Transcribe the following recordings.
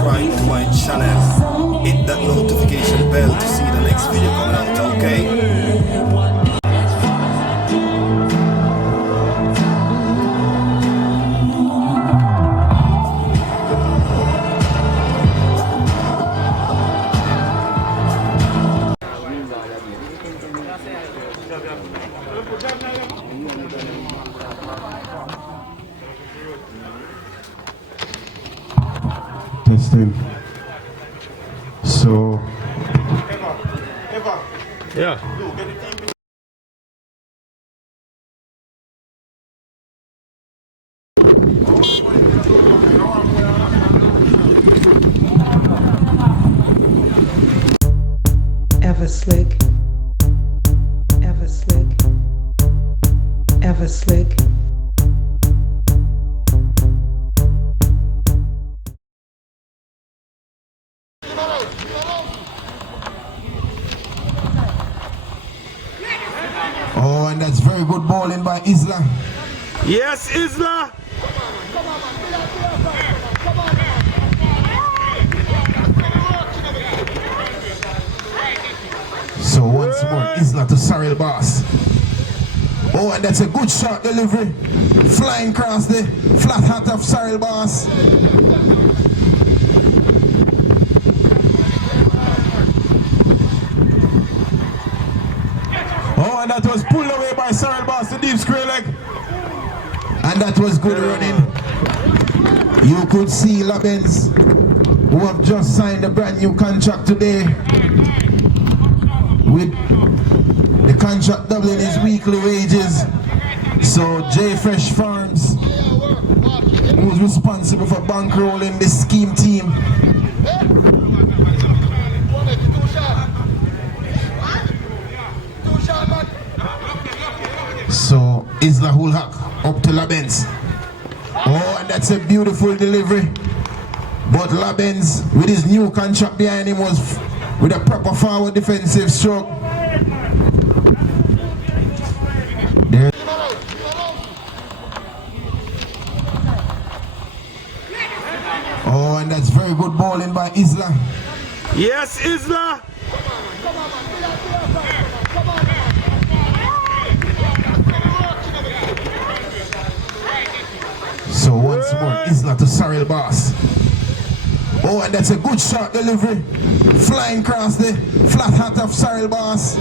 subscribe to my channel, hit that notification bell to see the next video coming out, okay? Testing. So, Evah. Yeah. Evah slick. Evah slick. Evah slick. oh, and that's very good bowling by Isla. Yes, Isla. So once more, Isla to Cyril Boss. Oh, and that's a good shot delivery. Flying across the flat hat of Cyril Boss. Oh, and that was pulled away by Cyril Boss, the deep square leg. And that was good running. You could see Labens, who have just signed a brand new contract today, with the contract doubling his weekly wages. So J Fresh Farms, who's responsible for bankrolling this scheme team, so Isla Hulhak up to Labens. Oh, and that's a beautiful delivery. But Labens, with his new contract behind him, was with a proper forward defensive stroke. There. Oh, and that's very good bowling by Isla. Yes, Isla. So once more, Isla to Cyril Boss. Oh, and that's a good shot delivery. Flying across the flat hat of Cyril Boss.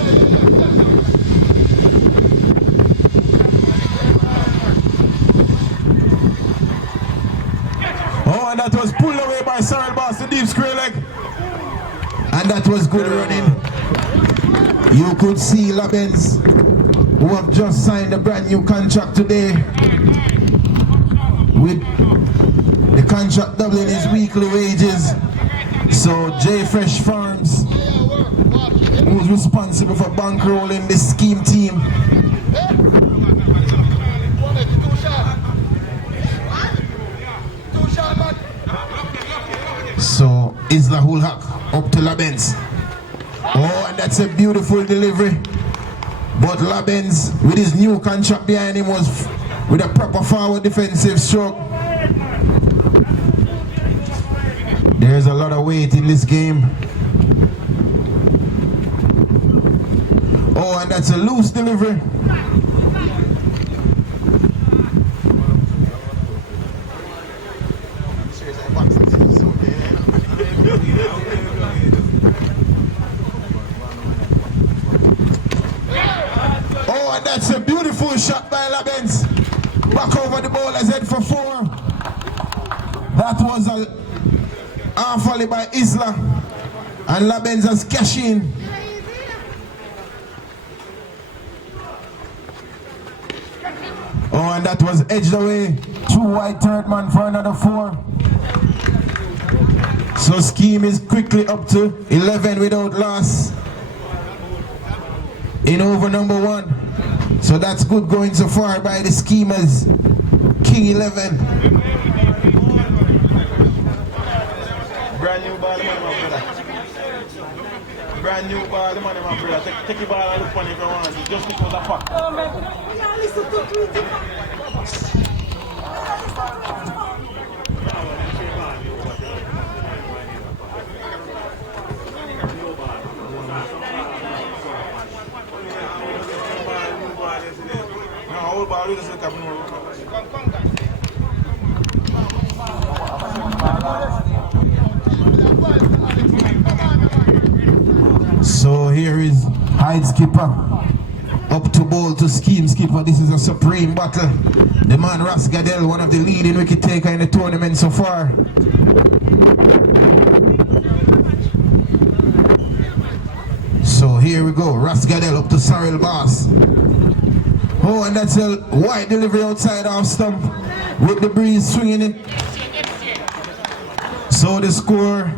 Oh, and that was pulled away by Cyril Boss, the deep square leg. And that was good running. You could see Labens, who have just signed a brand new contract today, with the contract doubling his weekly wages. So J Fresh Farms, who's responsible for bankrolling this scheme team, so Isla Hulhak up to Labens. Oh, and that's a beautiful delivery. But Labens, with his new contract behind him, was with a proper forward defensive stroke. There's a lot of weight in this game. Oh, and that's a loose delivery. Oh, and that's a beautiful shot by Labens. Back over the bowler's head for 4. That was a half volley by Isla. And Labens has cash in. Oh, and that was edged away. 2 wide, third man for another 4. So scheme is quickly up to 11 without loss in over number 1. So that's good going so far by the schemers. King 11. Brand new ball, man, my brother. Brand new ball, man, my brother. Take the ball and look for it if you want. Just look for the fuck. Oh, man. Listen to it. So here is HYDE skipper. Up to ball to scheme skipper. This is a supreme battle. The man Rasgadel, one of the leading wicket taker in the tournament so far. So here we go. Rasgadel up to Cyril Bass. Oh, and that's a wide delivery outside off stump with the breeze swinging it. So the score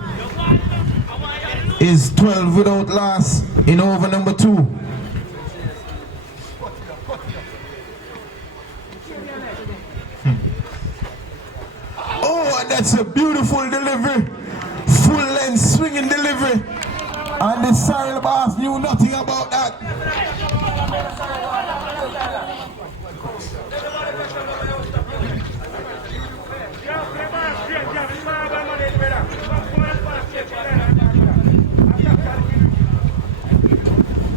is 12 without loss in over number 2. Oh, and that's a beautiful delivery. Full length swinging delivery. And the Cyril Bass knew nothing about that.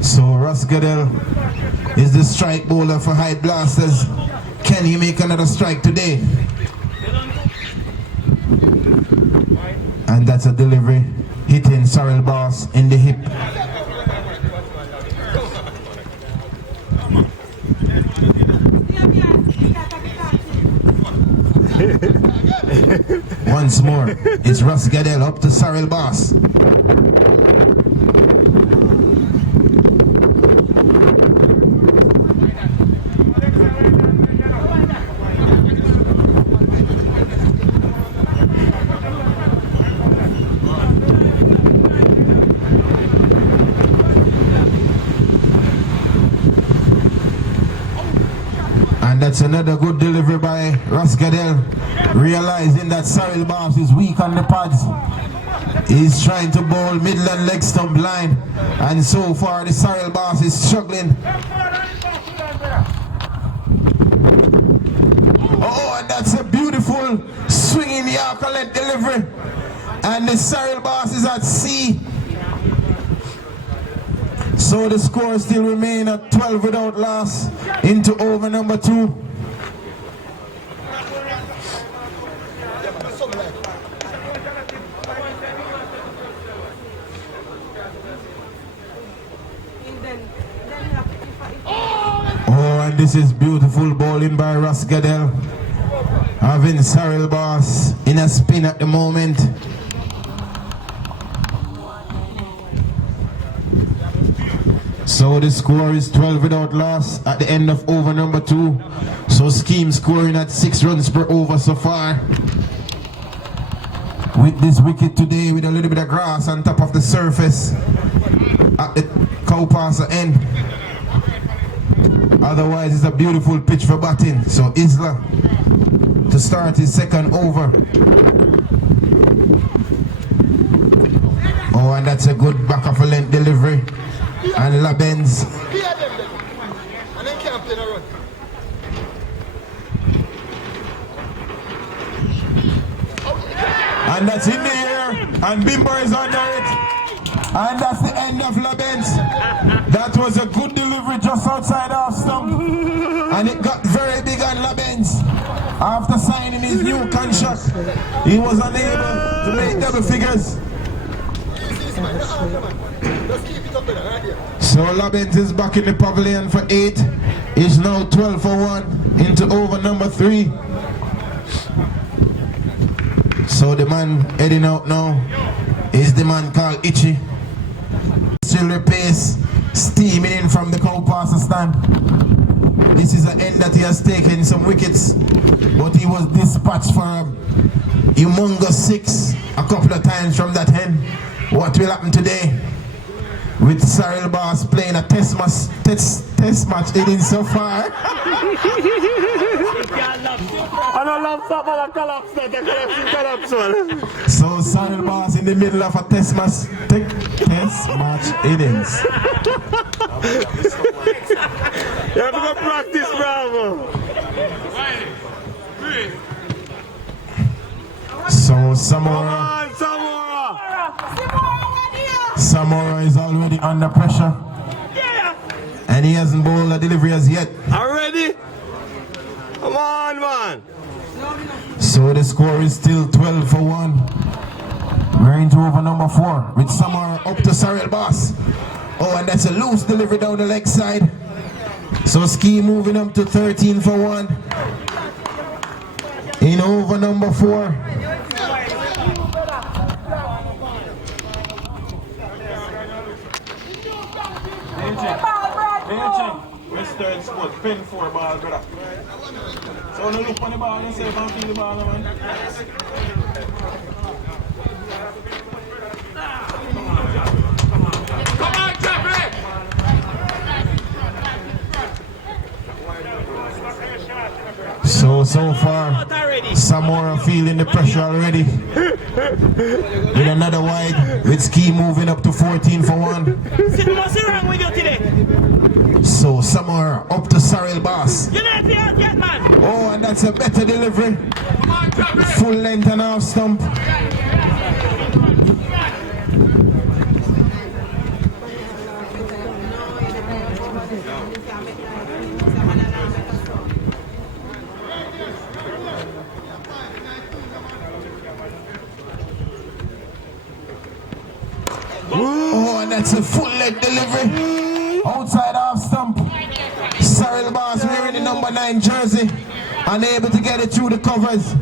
So Rasgadel is the strike bowler for HYDE Blasters. Can he make another strike today? And that's a delivery hitting Cyril Bass in the hip. Once more, it's Rasgadel up to Cyril Bass. That's another good delivery by Rasgadel, realizing that Cyril Bass is weak on the pads. He's trying to bowl middle and leg stump line, and so far the Cyril Bass is struggling. Oh, and that's a beautiful swinging Yorker length delivery, and the Cyril Bass is at sea. So the score still remains at 12 without loss into over number 2. Oh, and this is beautiful bowling by Rasgadel, having Cyril Bass in a spin at the moment. So the score is 12 without loss at the end of over number 2. So Scheme scoring at 6 runs per over so far. With this wicket today with a little bit of grass on top of the surface at the cow passer end. Otherwise it's a beautiful pitch for batting. So Isla to start his second over. Oh, and that's a good back of a length delivery. And Labens. And that's in the air. And Bimber is under it. And that's the end of Labens. That was a good delivery just outside off stump. And it got very big on Labens. After signing his new contract, he was unable to make double figures. So Labens is back in the pavilion for 8. Is now 12 for 1 into over number 3. So the man heading out now is the man called Itchy. Still replace steaming in from the cow passer stand. This is an end that he has taken some wickets, but he was dispatched for a humongous 6 a couple of times from that end. What will happen today? With Cyril Bass playing a test match inning so far. So Cyril Bass in the middle of a test match innings. You have to go practice, bravo. So Samora is already under pressure. And he hasn't bowled a delivery as yet. Already? Come on, man. So the score is still 12 for 1. into over number 4 with Samar up to Cyril Boss. Oh, and that's a loose delivery down the leg side. So Ski moving up to 13 for 1. In over number 4. Western Sport, pin 4 ball, brother. So when you look on the ball and say, if I feel the ball, man. Come on, traffic! So far, Samora feeling the pressure already. With another wide, with Ski moving up to 14 for 1. So Samora up to Cyril Boss. Oh, and that's a better delivery. Full length and half stump. Oh, and that's a full leg delivery. Outside half stump. Cyril Boss wearing the number 9 jersey. Unable to get it through the covers.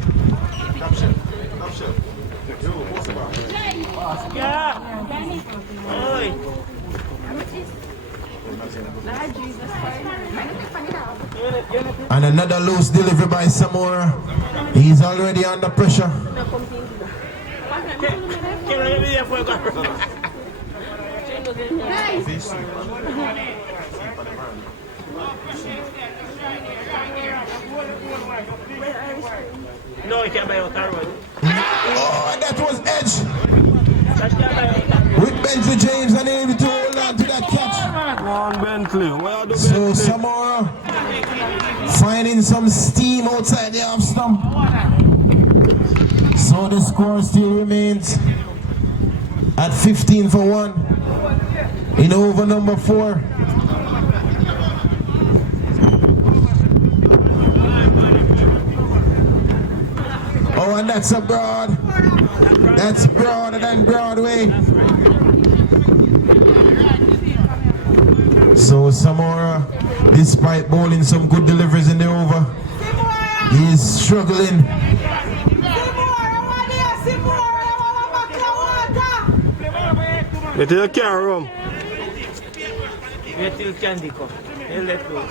And another loose delivery by Samora. He's already under pressure. No, you can't buy out that road. Oh, and that was edge. With Bentley James unable to hold on to that catch. One Bentley. Where are the So Bentley? Samora finding some steam outside the half stump. So the score still remains at 15 for 1 in over number 4. Oh, and that's a broad. That's broader than Broadway. So Samora, despite bowling some good deliveries in the over, he is struggling. Wait till you can't run. Wait till Candy come. He'll let go.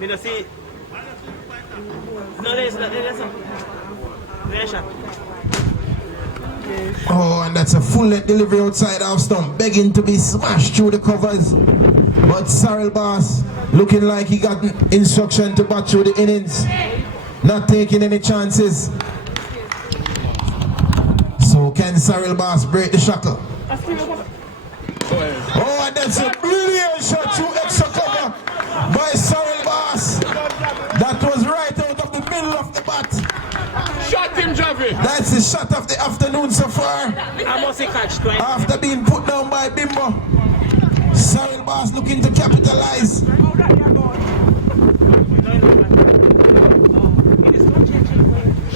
Me don't see. No, there's not. There's shot. Oh, and that's a full length delivery outside half stump, begging to be smashed through the covers. But Cyril Boss looking like he got instruction to bat through the innings, not taking any chances. So can Cyril Boss break the shackle? Oh, and that's a brilliant shot through extra cover by Cyril Boss. That was right out of the middle of the bat. Shot him, Javi! That's the shot of the afternoon so far. I must catch 20. After being put down by Bimbo, Cyril Boss looking to capitalize.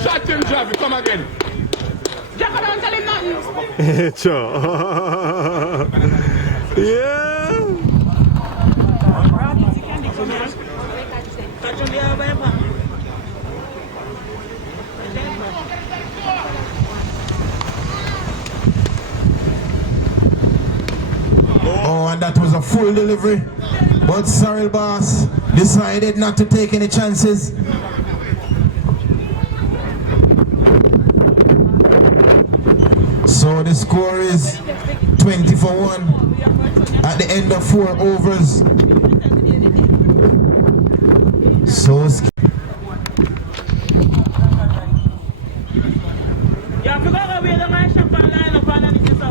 Shot him, Javi! Come again! Sure. Yeah. Oh, and that was a full delivery. But Cyril Boss decided not to take any chances. So the score is 20 for 1 at the end of 4 overs. So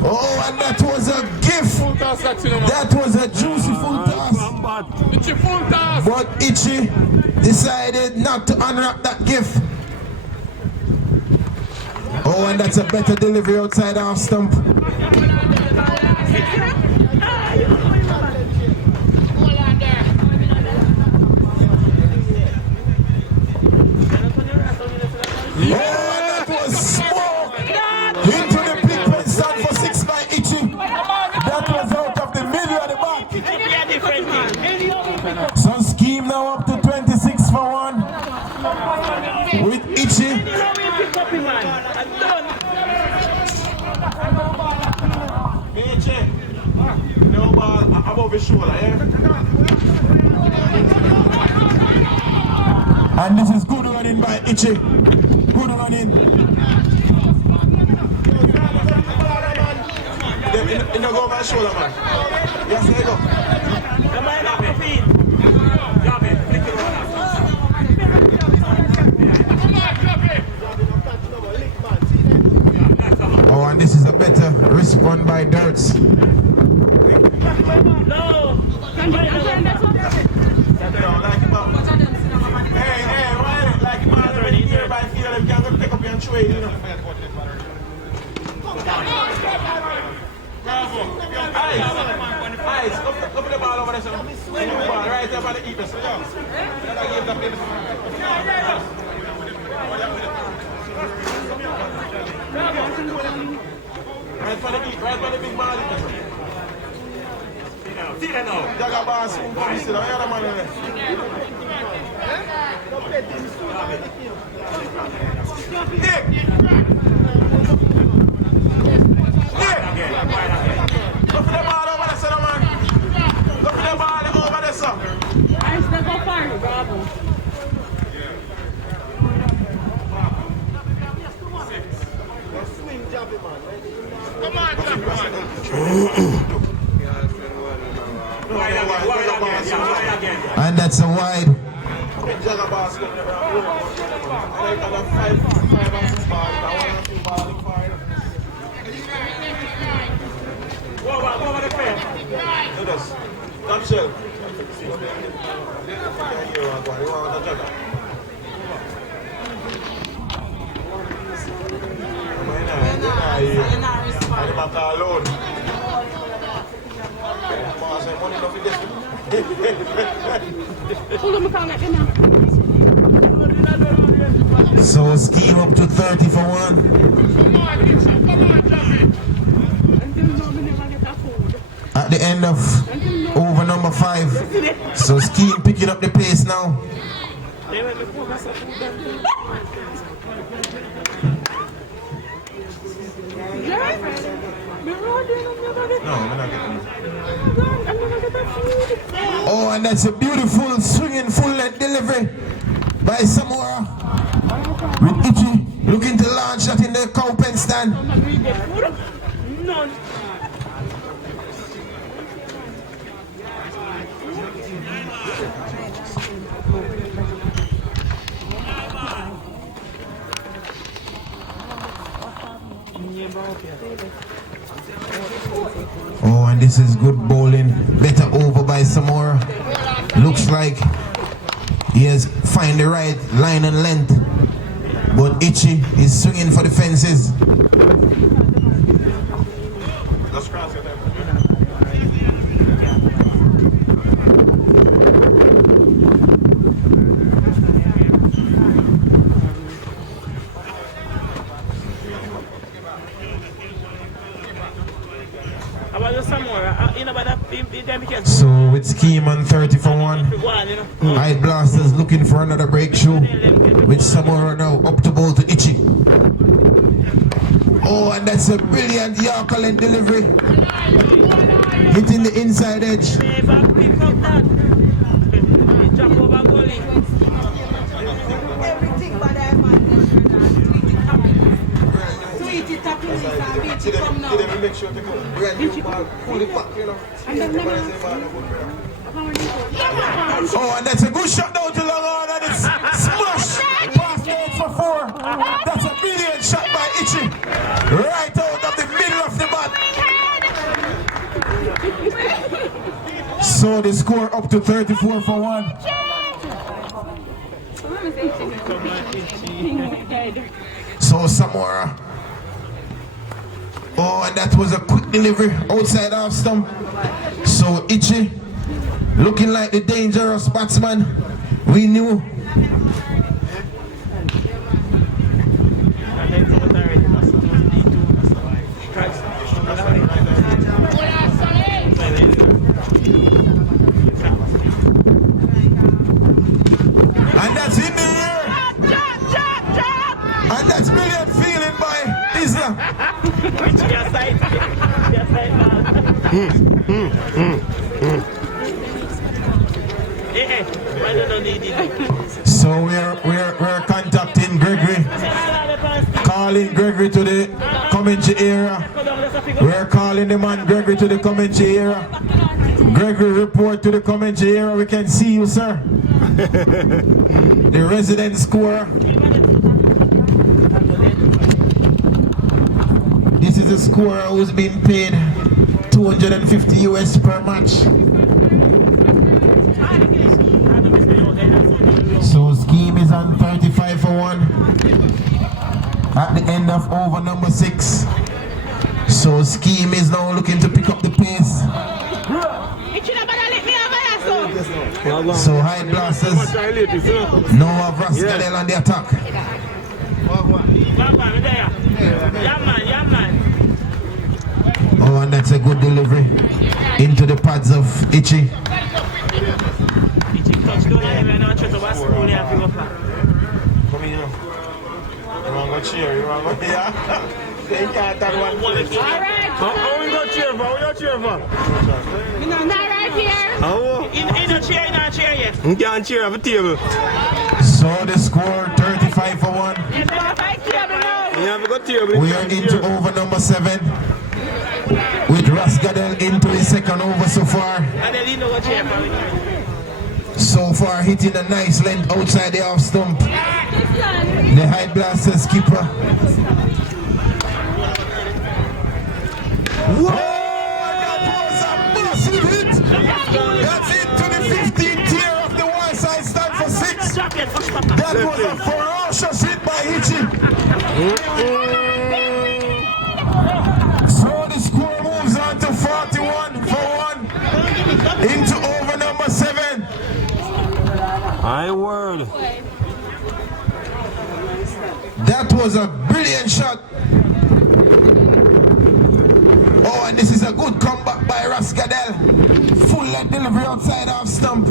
oh, and that was a gift. That was a juicy full toss. But Itchy decided not to unwrap that gift. Oh, and that's a better delivery outside half stump. Oh, and that was smoke into the big ball above his shoulder, yeah? And this is good running by Ichi. Good running. In the go over his shoulder, man. Yes, there you go. The man up your feet. Drop it. Flick it around. Oh, and this is a better risk run by Dirts. No. Hey, why? Like, man, already here by field, you can't go pick up your trade, you know. Bravo. Eyes, up the ball over there, son. Right there by the keeper. Right for the big ball. See that now. Jaga ball, soon come sit down. You're the man in there. Nick! Go for the ball over there, son, man. Go for the ball over there, son. I still go far, bravo. And that's a wide. Jaga ball, soon. And I got a 5 and 6 balls. I want to 2 balls in fire. Go over the pen. Do this. Top shell. You want the jugger. I'm back alone. Money enough in this. So scheme up to 30 for 1. At the end of over number 5. So scheme picking up the pace now. Oh, and that's a beautiful swinging full length delivery by Samora. With Ichi looking to launch that in the cow pen stand. Oh, and this is good bowling. Better over by Samora. Looks like he has found the right line and length. But Ichi is swinging for the fences. Just cross it. So with scheme on 30 for 1. HYDE Blasters looking for another breakthrough. With Samora now up to bowl to Ichi. Oh, and that's a brilliant Yorker length delivery. Hitting the inside edge. Make sure to come brand new ball, pull it back, you know. Oh, and that's a good shot down to long on, and it's smash. Pass 8 for 4. That's a brilliant shot by Ichi. Right out of the middle of the bat. So the score up to 34 for 1. So Samora. Oh, and that was a quick delivery outside half stump. So Ichi, looking like the dangerous batsman we knew. And that's in the air. And that's brilliant feeling by Isla. Yes, I So we're contacting Gregory, calling Gregory to the commentary area. We're calling the man Gregory to the commentary area. Gregory, report to the commentary area. We can see you, sir. The resident scorer. This is a scorer who's been paid 250 US per match. So scheme is on 35 for 1 at the end of over number 6. So scheme is now looking to pick up the pace. So HYDE Blasters now have Rascadel on the attack. Oh, and that's a good delivery into the pads of Itchy. Come here. You want to go cheer? You want to go here? They can't tell one. How we go cheer for? How you cheer for? Not right here. How? In a chair, in a chair yet. You can't cheer at the table. So the score 35 for 1. You have got table. We are into over number 7 with Rascadel into his second over so far. And then you know what chair for. So far hitting a nice length outside the half stump. The HYDE Blasters keeper. Whoa! That was a massive hit! That's into the 15th tier of the one side stand for 6. That was a ferocious hit by Itchy. So the score moves on to 41 for 1 into over number 7. My word. That was a brilliant shot. Oh, and this is a good comeback by Rascadel. Full length delivery outside half stump.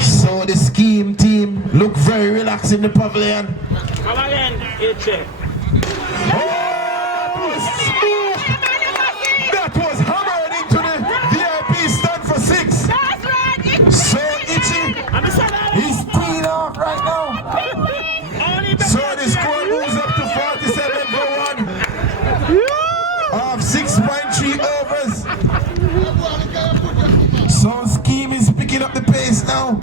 So the scheme team look very relaxed in the pavilion. Come again, Itchy. That was hammered into the VIP stand for 6. So Itchy is teed off right now. So the score moves up to 47 for 1 of 6.3 overs. So scheme is picking up the pace now.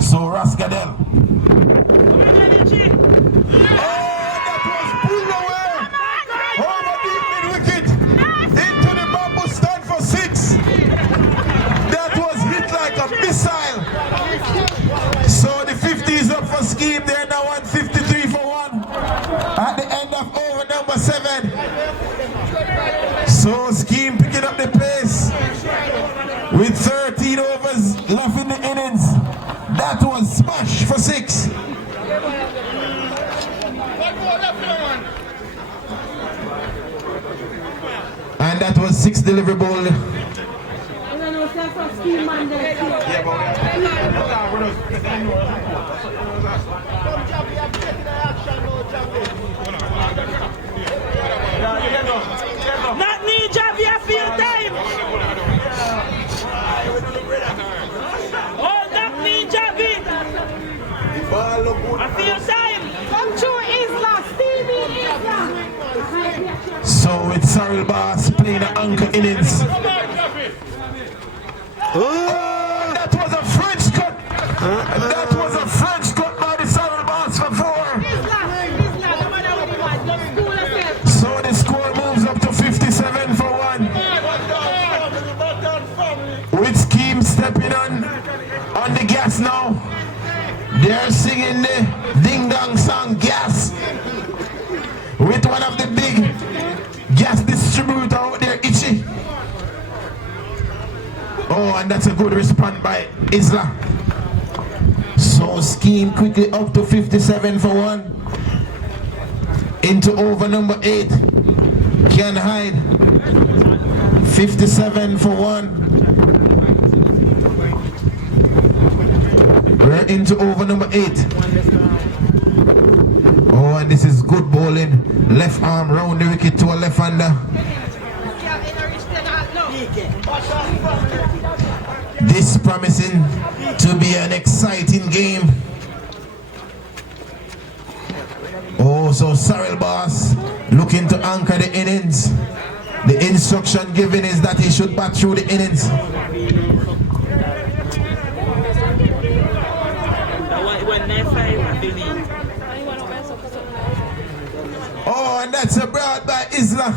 So Rascadel. Missile. So the 50 is up for scheme. They're now on 53 for 1 at the end of over number 7. So scheme picking up the pace with 13 overs left in the innings. That was smash for 6. And that was 6 deliverable. Not me, Javi, I feel time. Oh, not me, Javi. I feel time. Come through Isla, Stevie Isla. So it's Cyril Bass playing the anchor innings. Oh, that was a French cut. That was a French cut by the Cyril Bass for 4. So the score moves up to 57 for 1. With scheme stepping on the gas now. They're singing the ding dong song Gas with one of the big gas distributor out there, Itchy. Oh, and that's a good response by Isla. So scheme quickly up to 57 for 1 into over number 8. Can HYDE 57 for 1. We're into over number 8. Oh, and this is good bowling. Left arm round the wicket to a left-hander. This promising to be an exciting game. Oh, so Cyril Boss looking to anchor the innings. The instruction given is that he should bat through the innings. Oh, and that's a broad by Isla.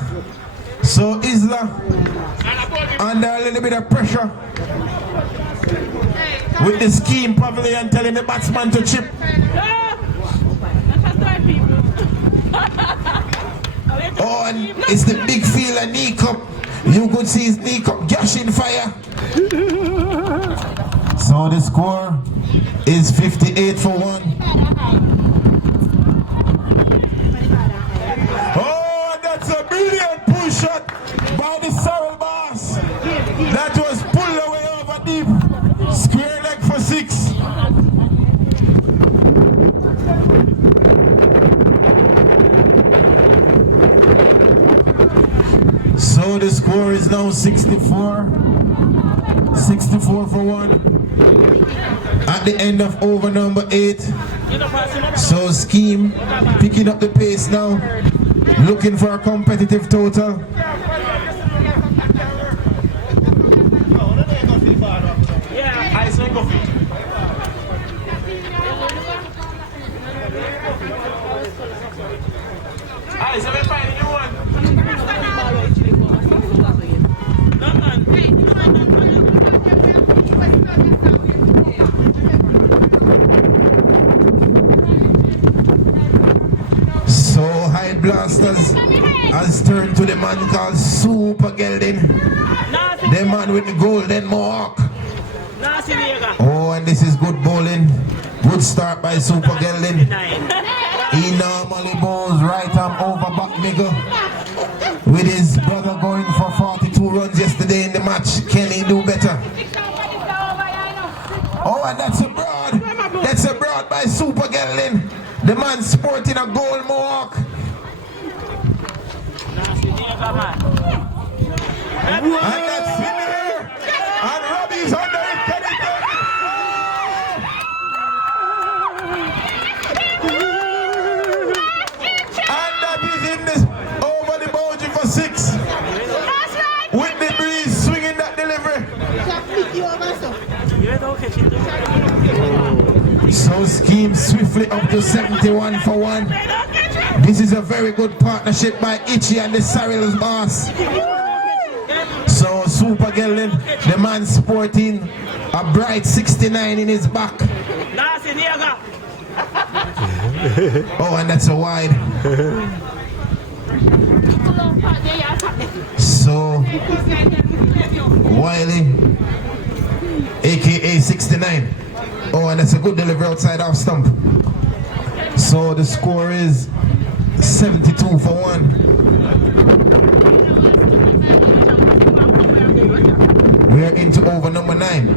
So Isla under a little bit of pressure with the scheme pavilion telling the batsman to chip. Oh, and it's the big fielder knee cup. You could see his knee cup gashing fire. So the score is 58 for 1. Oh, that's a brilliant pull shot by the Cyril Boss. That was pulled away over deep. Square leg for 6. So the score is now 64 for 1 at the end of over number 8. So Scheme picking up the pace now, looking for a competitive total. So HYDE Blasters has turned to the man called Super Gelding, the man with the golden mohawk. Oh, and this is good bowling. Good start by Super Gelding. He normally bowls right arm over back middle. With his brother going for 42 runs yesterday in the match, can he do better? Oh, and that's a broad. That's a broad by Super Gelding. The man sporting a gold mohawk. And that's in there. And Robbie's under it. And that is in this over the boundary for 6. With the breeze swinging that delivery. So Scheme swiftly up to 71 for 1. This is a very good partnership by Itchy and the Cyril Boss. So Super Gelding, the man sporting a bright 69 in his back. Oh, and that's a wide. So Wiley, aka 69. Oh, and that's a good delivery outside off stump. So the score is 72 for 1. We're into over number 9.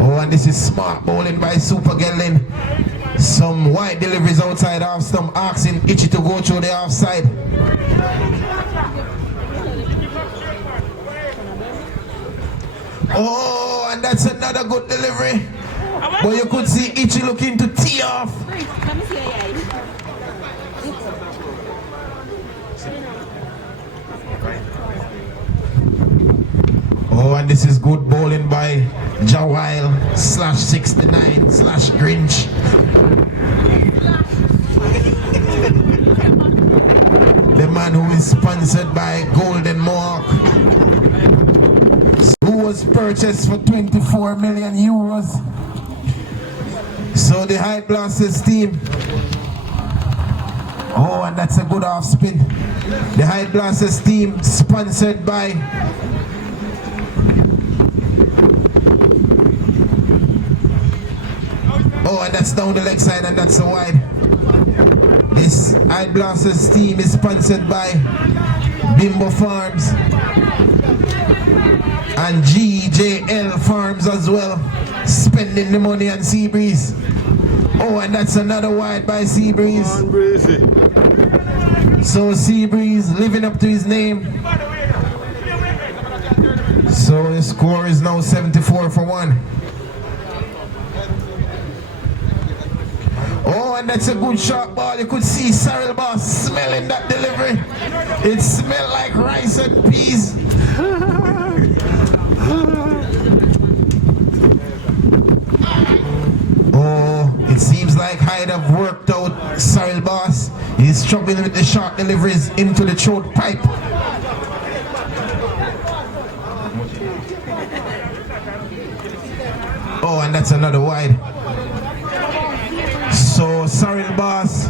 Oh, and this is smart bowling by Super Gelding. Some wide deliveries outside off stump, asking Itchy to go through the offside. Oh, and that's another good delivery. But you could see Itchy looking to tee off. Oh, and this is good bowling by Jawile /69 /Grinch. The man who is sponsored by Golden Mohawk, who was purchased for 24 million euros. So the HYDE Blasters team. Oh, and that's a good off spin. The HYDE Blasters team sponsored by oh, and that's down the leg side, and that's a wide. This HYDE Blasters team is sponsored by Bimbo Farms and GJL Farms as well. spending the money on Seabreeze. Oh, and that's another wide by Seabreeze. So Seabreeze living up to his name. So the score is now 74-1. Oh, and that's a good shot ball. You could see Cyril Boss smelling that delivery. It smelled like rice and peas. Oh, it seems like HYDE have worked out Cyril Boss. He's struggling with the short deliveries into the throat pipe. Oh, and that's another wide. So Cyril Boss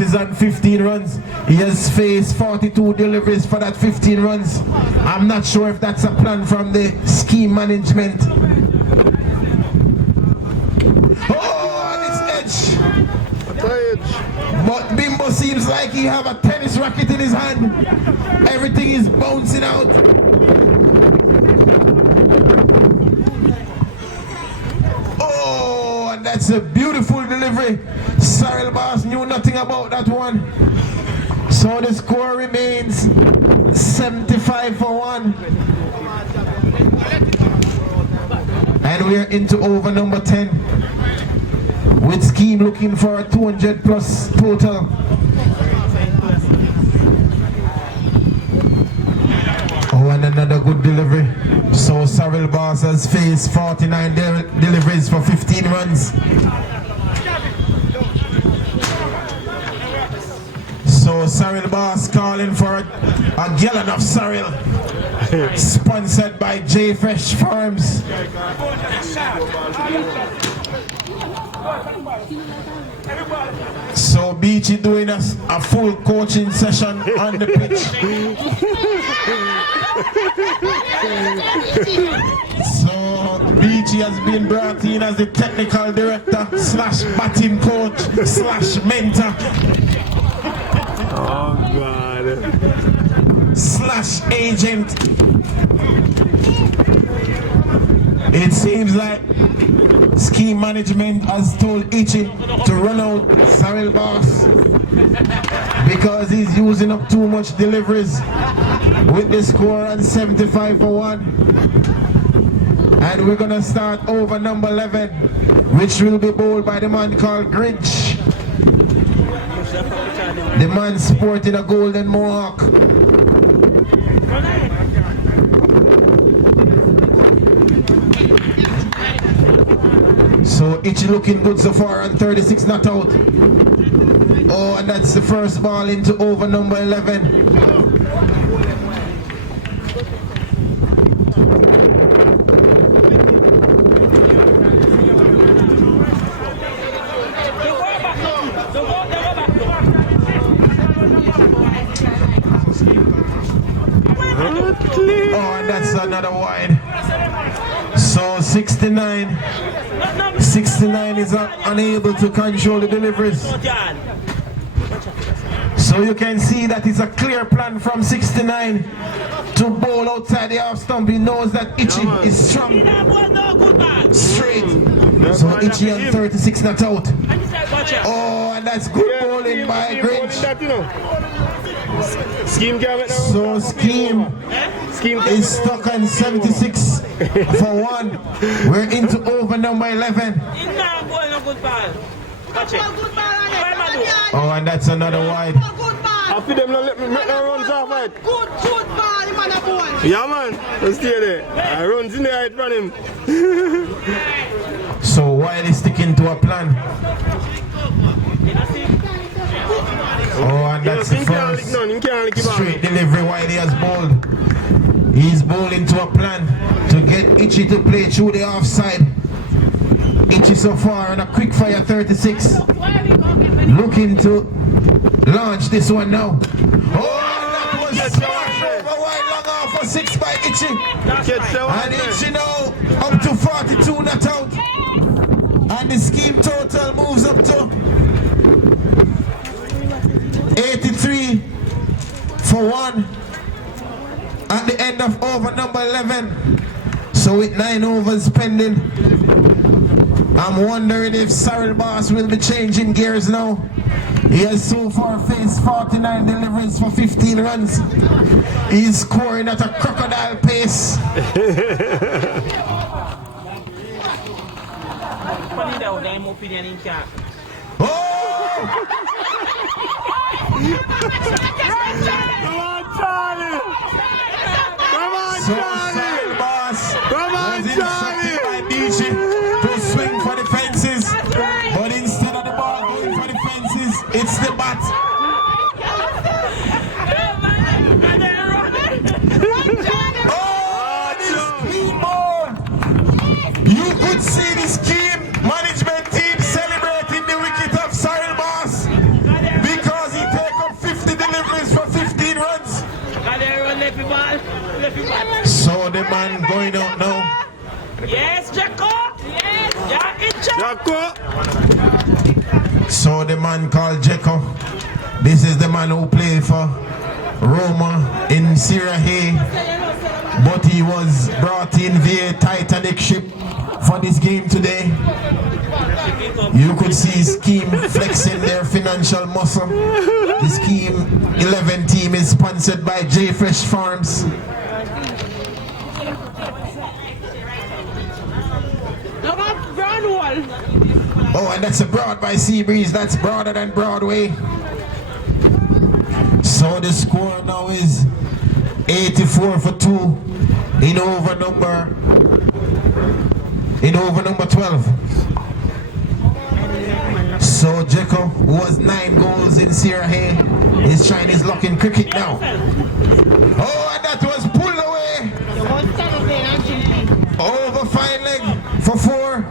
is on 15 runs. He has faced 42 deliveries for that 15 runs. I'm not sure if that's a plan from the scheme management. Oh, and it's edge. But Bimbo seems like he have a tennis racket in his hand. Everything is bouncing out. Oh, and that's a beautiful delivery. Cyril Boss knew nothing about that one. So the score remains 75-1. And we are into over number 10. With Scheme looking for a 200 plus total. Oh, and another good delivery. So Cyril Boss has faced 49 deliveries for 15 runs. So Cyril Boss calling for a gallon of Cyril. Sponsored by J Fresh Farms. So Beachy doing a full coaching session on the pitch. So Beachy has been brought in as the technical director / batting coach / mentor. Oh God. / agent. It seems like scheme management has told Itchy to run out Cyril Boss because he's using up too much deliveries with the score at 75-1. And we're gonna start over number 11, which will be bowled by the man called Grinch. The man sporting a golden mohawk. So Itchy looking good so far on 36 not out. Oh, and that's the first ball into over number 11. Oh, and that's another wide. So 69 is unable to control the deliveries. So you can see that it's a clear plan from 69 to bowl outside the half stump. He knows that Itchy is strong. Straight. So Itchy on 36 not out. Oh, and that's good bowling by Grinch. So Scheme is stuck on 76-1. We're into over number 11. Oh, and that's another wide. After them, let me make them runs off it. Good ball, man, a boy. Yeah, man. Let's stay there. I runs in the height from him. So while he's sticking to a plan. Oh, and that's the first straight delivery while he has bowled. He's bowling to a plan to get Itchy to play through the offside. Itchy so far on a quick fire 36. Looking to launch this one now. Oh, that was smashed over wide long off for 6 by Itchy. And Itchy now up to 42 not out. And the scheme total moves up to 83-1 at the end of over number 11. So with 9 overs pending, I'm wondering if Cyril Boss will be changing gears now. He has so far faced 49 deliveries for 15 runs. He's scoring at a crocodile pace. Oh! Come on, Charlie! Come on, So Charlie! Cyril Boss Come on, was Charlie! instructed by Beachy to swing for the fences, but instead of the ball going for the fences, it's the bat. Oh, this clean ball! You could see the scheme management team celebrating the wicket of Cyril Boss because he take up 50 deliveries for 15 runs. So the man going out now. Yes, Jacko! Yes! Yeah, it's Jacko! So the man called Jacko. This is the man who played for Roma in Syria, but he was brought in via Titanic ship for this game today. You could see Scheme flexing their financial muscle. The Scheme 11 team is sponsored by J Fresh Farms. Oh, and that's a Broad by Seabreeze. That's broader than Broadway. So the score now is 84 for 2 in over number 12. So Jeko, who was 9 goals in Sierra Hay, is trying his luck in cricket now. Oh, and that was pulled away. Over fine leg for 4.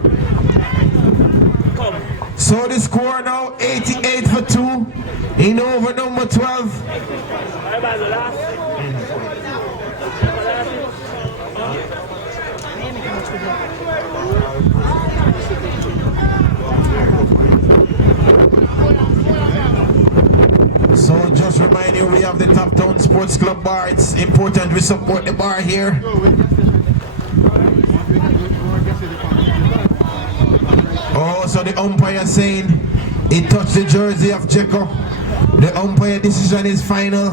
So the score now 88 for 2 in over number 12. So just remind you, we have the Top Town Sports Club bar. It's important we support the bar here. Oh, so the umpire saying it touched the jersey of Jeko. The umpire decision is final.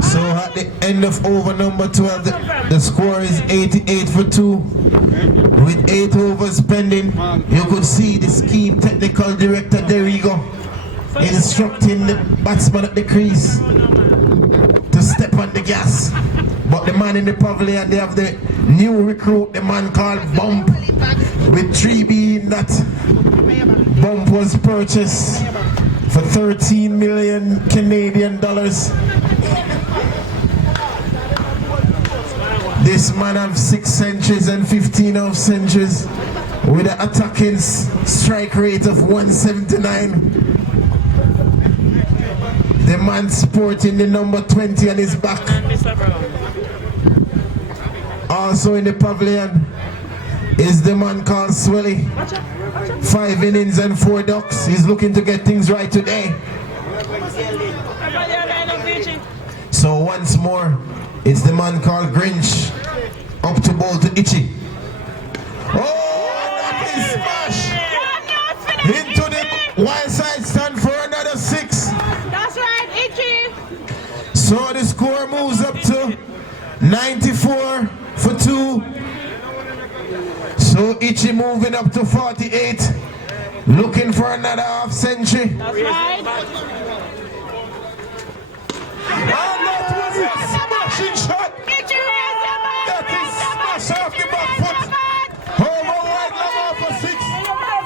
So at the end of over number 12, the score is 88 for 2. With 8 overs pending, you could see the Scheme technical director Derigo instructing the batsman at the crease to step on the gas. But the man in the pavilion, they have the new recruit, the man called Bump, with 3 being that Bump was purchased for 13 million Canadian dollars. This man have 6 centuries and 15 half centuries with an attacking strike rate of 179. The man sporting the number 20 on his back. Also in the pavilion is the man called Swelly. 5 innings and 4 ducks. He's looking to get things right today. So once more, it's the man called Grinch. Up to ball to Itchy. Oh, that is smash! Into the wild side stand for another 6. That's right, Itchy. So the score moves up to 94 for 2. So Itchy moving up to 48. Looking for another half century. That's right. And that was a smashing shot. Itchy, raise your man. That is smash off the back foot. Over wide level for 6.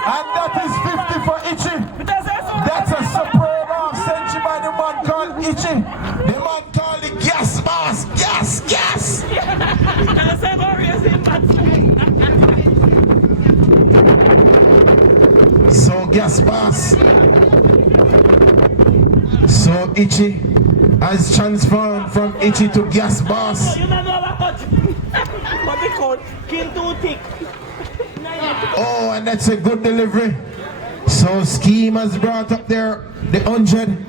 And that is 50 for Itchy. That's a superb half century by the man called Itchy. The man called the gas boss. Gas. So gas boss. So Itchy has transformed from Itchy to gas boss. Oh, and that's a good delivery. So Scheme has brought up the 100.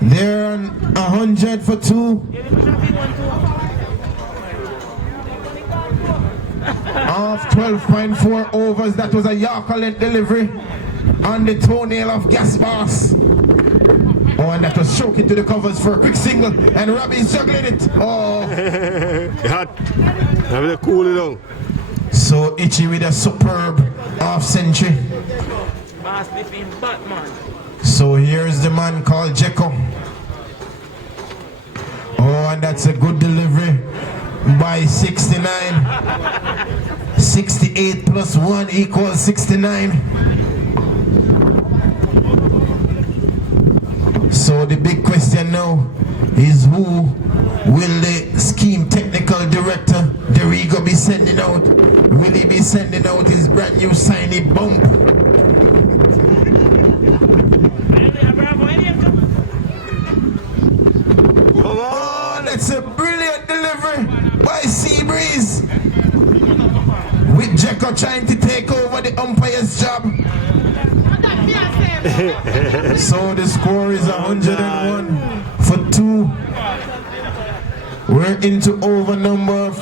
They're on 100 for 2. of 12.4 overs. That was a Yorker length delivery on the toenail of Gas Boss. Oh, and that was choking to the covers for a quick single, and Robbie's juggling it. Oh. Hot. Have to cool it down. So Itchy with a superb half century. Boss between Batman. So here's the man called Jekko. Oh, and that's a good delivery by 69. 68 plus 1 equals 69. So the big question now is who will the scheme technical director Derigo be sending out? Will he be sending out his brand new shiny bump? Oh, that's a brilliant delivery by Seabreeze. With Jekko trying to take over the umpire's job. So the score is 101 for 2. We're into over number.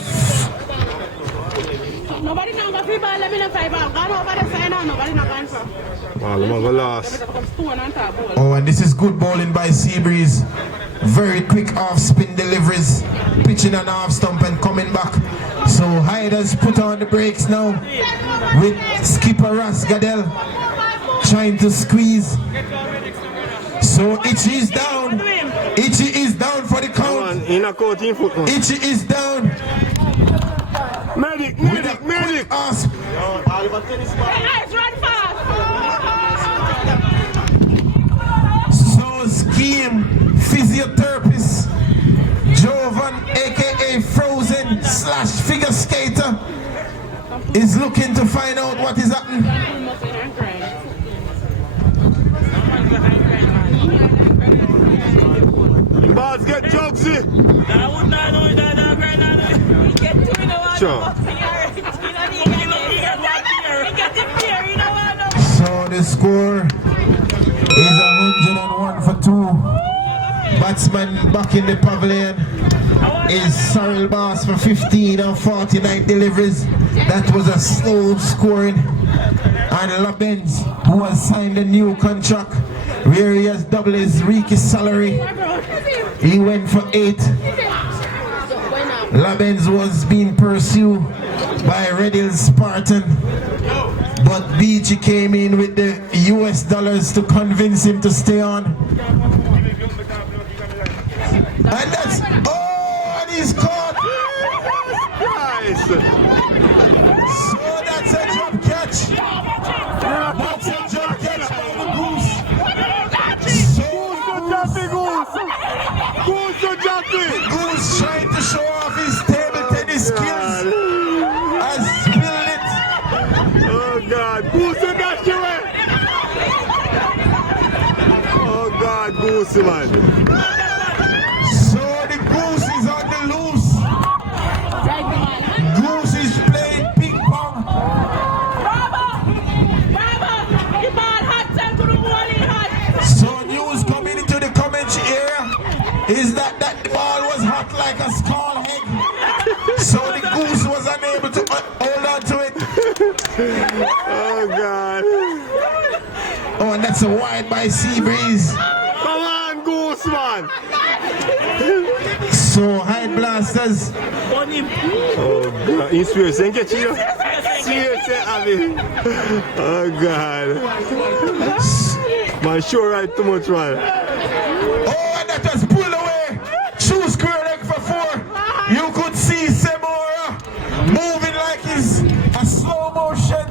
Nobody know the people, let me know 5 out. Gone over the sign out, nobody not gone for. Well, I'm gonna last. Oh, and this is good bowling by Seabreeze. Very quick off spin deliveries, pitching an off stump and coming back. So HYDE has put on the brakes now with skipper Ras Gadel trying to squeeze. So Itchy is down. Itchy is down for the count. Itchy is down. Medic. Ask. Guys, run fast! So scheme physiotherapist Jovan, aka Frozen / figure skater, is looking to find out what is happening. Boss, get jogsy. Sure. So the score is 101 for 2. Batsman back in the pavilion is Cyril Boss for 15 and 49 deliveries. That was a slow scoring. And Labens, who has signed a new contract where he has doubled his Riki salary, he went for 8. Labens was being pursued by Red Hills Spartan, but Beachy came in with the US dollars to convince him to stay on. And that's, oh, and he's caught. So that's a jump catch. That's a jump catch by the Goose. So Goose trying to show off his table tennis skills. Has spilled it. Oh God, Goose dash away. Oh God, Goose man. So the Goose is on the loose. Goose is playing ping pong. The ball hot, send to the wall in hot. So news coming into the commentary area is that the ball was hot like a skull egg. So the Goose was unable to hold on to it. Oh God. Oh, and that's a wide by Seabreeze. Come on, Goose man. So HYDE Blasters. Oh God, inspiration, ain't get you. Seriously, Abby. Oh God. Man, sure right too much, man. Oh, and that was pulled away. Shoe square leg for 4. You could see Semora moving like it's a slow motion.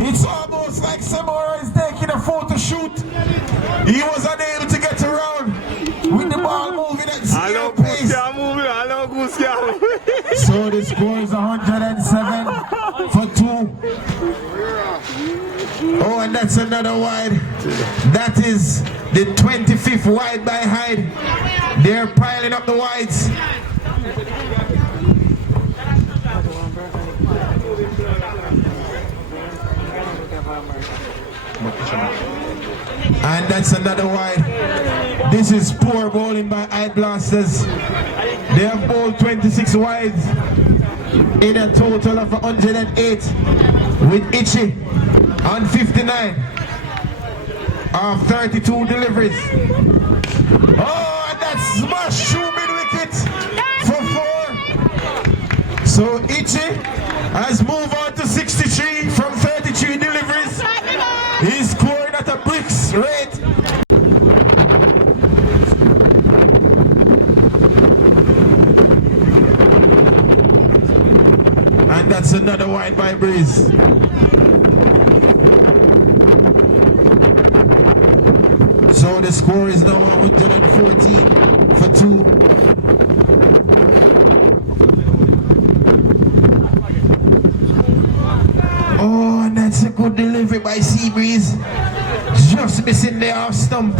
It's almost like Semora is taking a photo shoot. He was unable to get around with the ball moving at zero pace. So the score is 107 for 2. Oh, and that's another wide. That is the 25th wide by HYDE. They're piling up the wides. And that's another wide. This is poor bowling by HYDE Blasters. They have bowled 26 wides. in a total of 108 with Itchy on 59 of 32 deliveries. Oh, and that's smashed through mid-wicket for 4. So Itchy has moved on to 63 from 33 deliveries. He's scoring at a bricks rate. And that's another wide by Breeze. So the score is now 114 for 2. Oh, and that's a good delivery by Seabreeze. Just missing the half stump.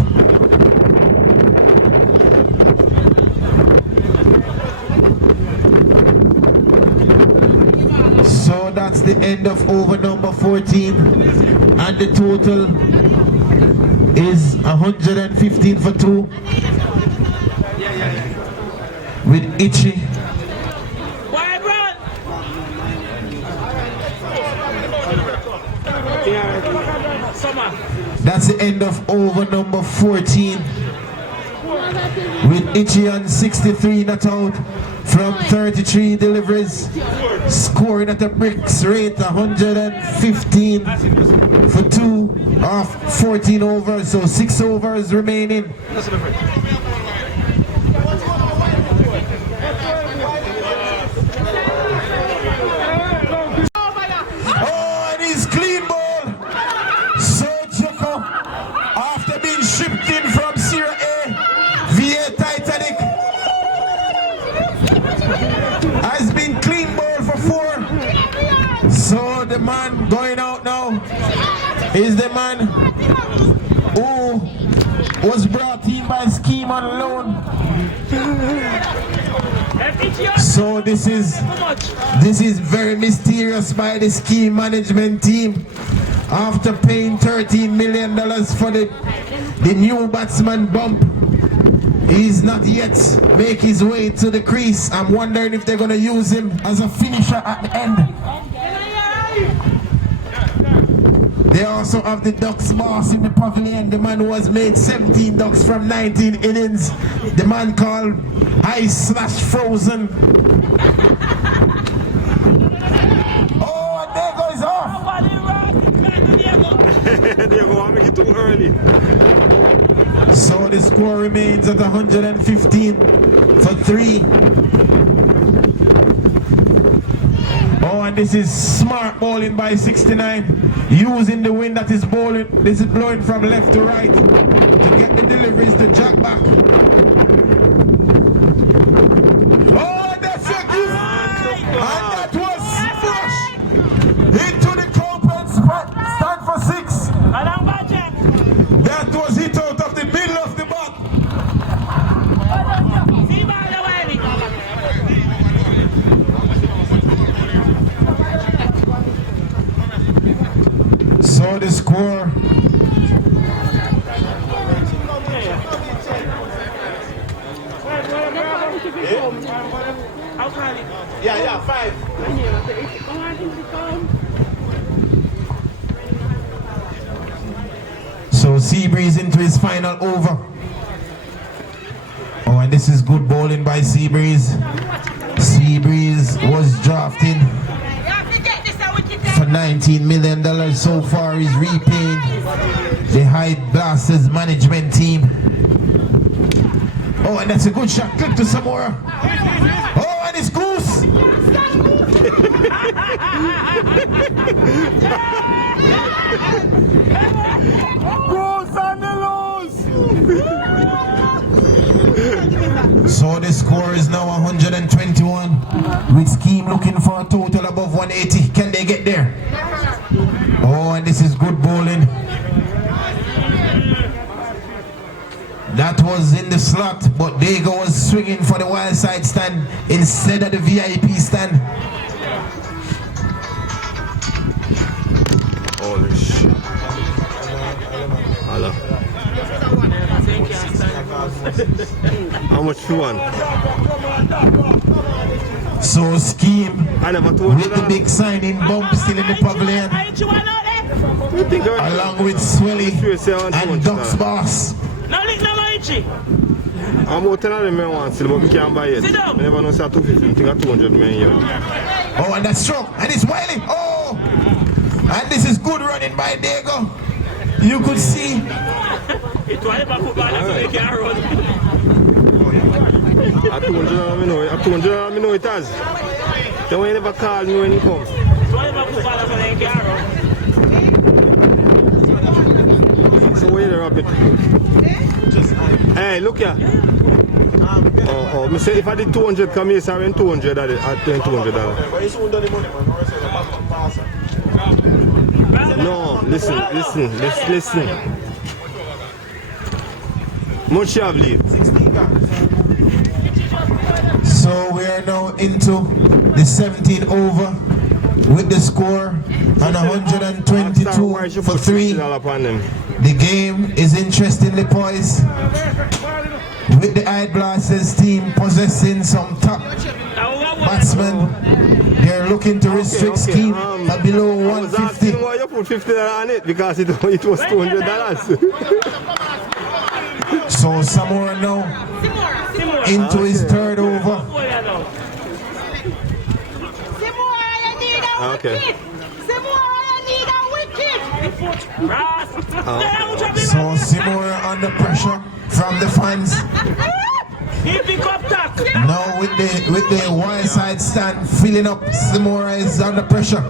So that's the end of over number 14, and the total is 115 for 2 with Itchy. That's the end of over number 14 with Itchy on 63 not out from 33 deliveries, scoring at a bricks rate 115 for 2 off 14 overs, so 6 overs remaining. Oh, and he's clean ball. So Joko, after being shipped in from Sierra A via Titanic, has been clean ball for 4. So the man going out now is the man who was brought in by Scheme on loan. So this is very mysterious by the Scheme management team. After paying $13 million for the new batsman bump, he's not yet make his way to the crease. I'm wondering if they're going to use him as a finisher at the end. They also have the Ducks boss in the pavilion, the man who has made 17 ducks from 19 innings, the man called Ice/Frozen. Oh, and there goes off. Diego, I make it too early. So the score remains at 115 for 3. Oh, and this is smart bowling by 69, using the wind that is bowling. This is blowing from left to right to get the deliveries to jack back. Oh, that's a gift! And that was smash into the compound stand for 6. That was hit out of the middle of the bat. So the score Yeah, 5. So Seabreeze into his final over. Oh, and this is good bowling by Seabreeze. Seabreeze was drafted for $19 million. So far he's repaying the HYDE Blasters management team. Oh, and that's a good shot. Click to Samora. Oh, and it's Goose. Goose on the loose. So the score is now 121 with Scheme looking for a total above 180. Can they get there? Oh, and this is good bowling. That was in the slot, but Diego was swinging for the wild side stand instead of the VIP stand. Holy shit. Hello. How much you want? So scheme I never told you with the that. big signing bump still in the pavilion, You think along with Swelly and Duck's boss. No link no Maichi. I'm out telling them I want still, but we can't buy it. Sit down. I never know say 250, I think I 200 million here. Oh, and that's strong. And it's Wiley. Oh! And this is good running by Diego. You could see. It's why my football so they can't run. At 200 I know it has. Then when you never call me when you come. It's why my football so they can't run. So where you rabbit? Hey, look here. Oh, me say if I did 200 come here, so I went 200 at $200. But it's under the money, man. Or say the back of passer. No, listen. Much you have leave. 16 guys. So we are now into the 17th over with the score on 122 for 3. The game is interestingly poised with the HYDE Blasters team possessing some top batsmen. They're looking to restrict scheme at below 150. Why you put $50 on it? Because it was $200. So Samora now into his third over. Okay. So Samora under pressure from the fans. Now with the wide side stand filling up, Samora is under pressure.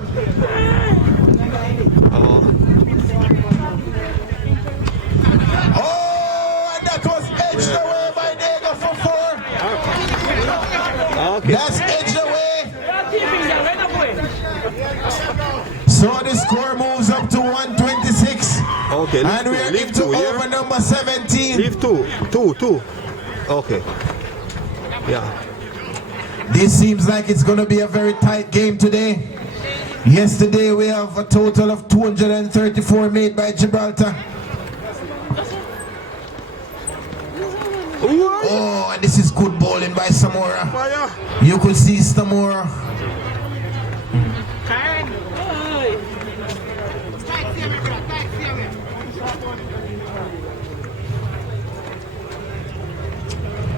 Oh, and that was edged away by Diego for 4. Okay. That's edged away. So the score moves up to 126. Okay. And we are into over number 17. Leave two. Okay. Yeah. This seems like it's going to be a very tight game today. Yesterday we have a total of 234 made by Gibraltar. Oh, and this is good bowling by Samora. You could see Samora.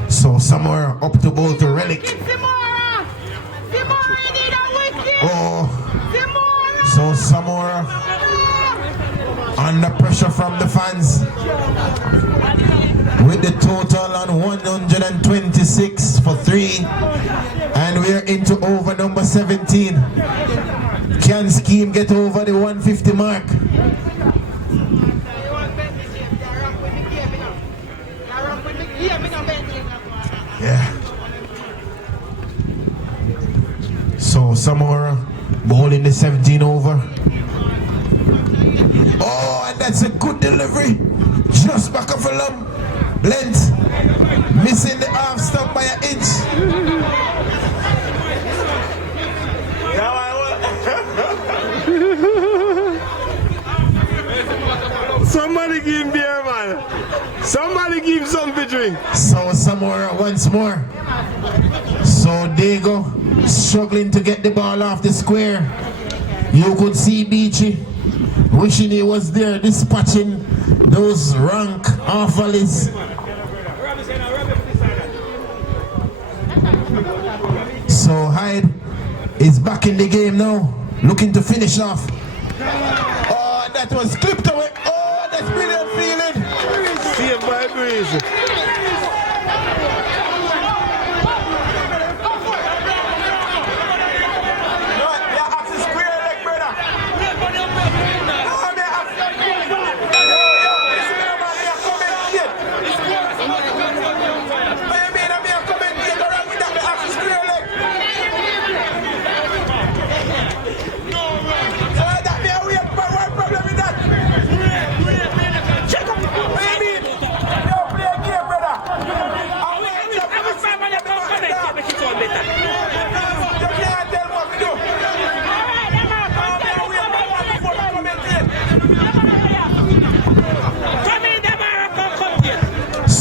So Samora up to bowl to Relic. Oh, so Samora under pressure from the fans with the total on 126 for 3, and we're into over number 17. Can Scheme get over the 150 mark? Yeah. So Samora bowling the 17 over. Oh, and that's a good delivery. Just back of a length. Missing the half stump by an inch. Somebody give him beer, man. Somebody give him something to drink. So Samora once more. So Diego struggling to get the ball off the square. You could see Beachy wishing he was there dispatching those rank half volleys. So HYDE is back in the game now, looking to finish off. Oh, that was clipped away. Oh, that's brilliant feeling. Saved by breeze.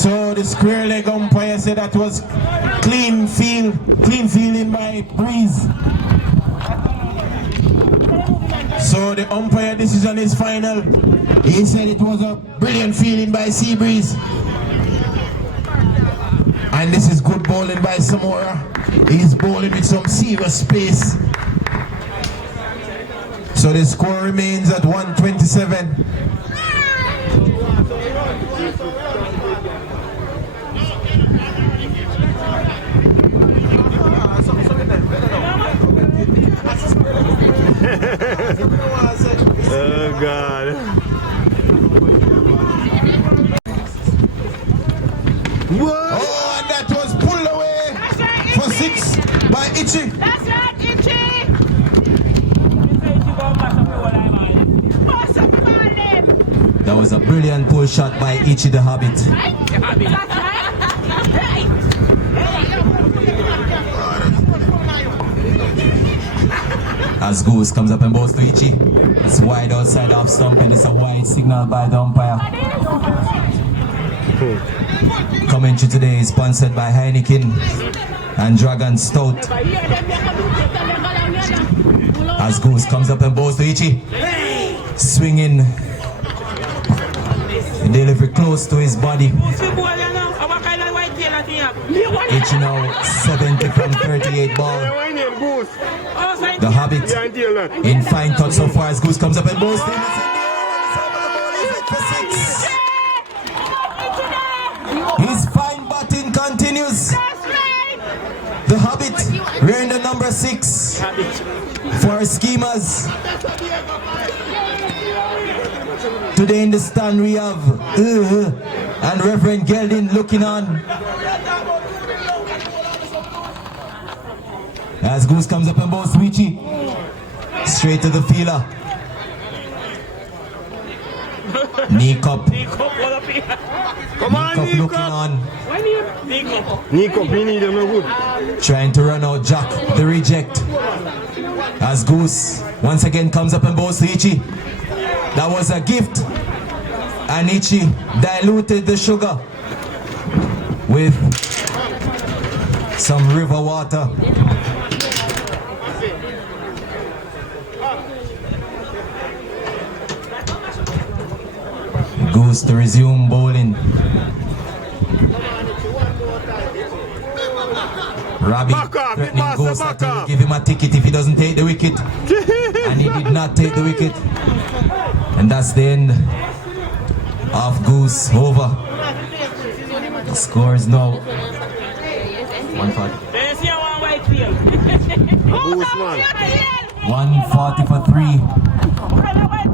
So the square leg umpire said said that was clean feeling by Breeze. So the umpire decision is final. He said it was a brilliant feeling by Sea Breeze. And this is good bowling by Samora. He's bowling with some serious space. So the score remains at 127. Oh God. What? Oh, and that was pulled away for 6 by Itchy. That's right, Itchy. That was a brilliant pull shot by Ichi the Hobbit. As Goose comes up and bowls to Ichi. It's wide outside off stump and it's a wide signal by the umpire. Commentary today is sponsored by Heineken and Dragon Stout. As Goose comes up and bowls to Ichi. Swinging. Delivery close to his body. Ichi now 70 from 38 ball. The Hobbit in fine touch so far as Goose comes up and bowls to him. His fine batting continues. The Hobbit wearing the number 6 for SCHEMAZ. Today in the stand we have and Reverend Geldin looking on. As Goose comes up and bowls Switchy. Straight to the feeler. Knee cup. Come on, Knee cup looking on. Knee cup, we need them no good. Trying to run out Jack, the reject. As Goose once again comes up and bowls to Ichi. That was a gift. And Ichi diluted the sugar with some river water. Goose to resume bowling. Robbie threatening Goose to give him a ticket if he doesn't take the wicket. And he did not take the wicket. And that's the end of Goose over. The score is now 140. Goose man. 140 for 3.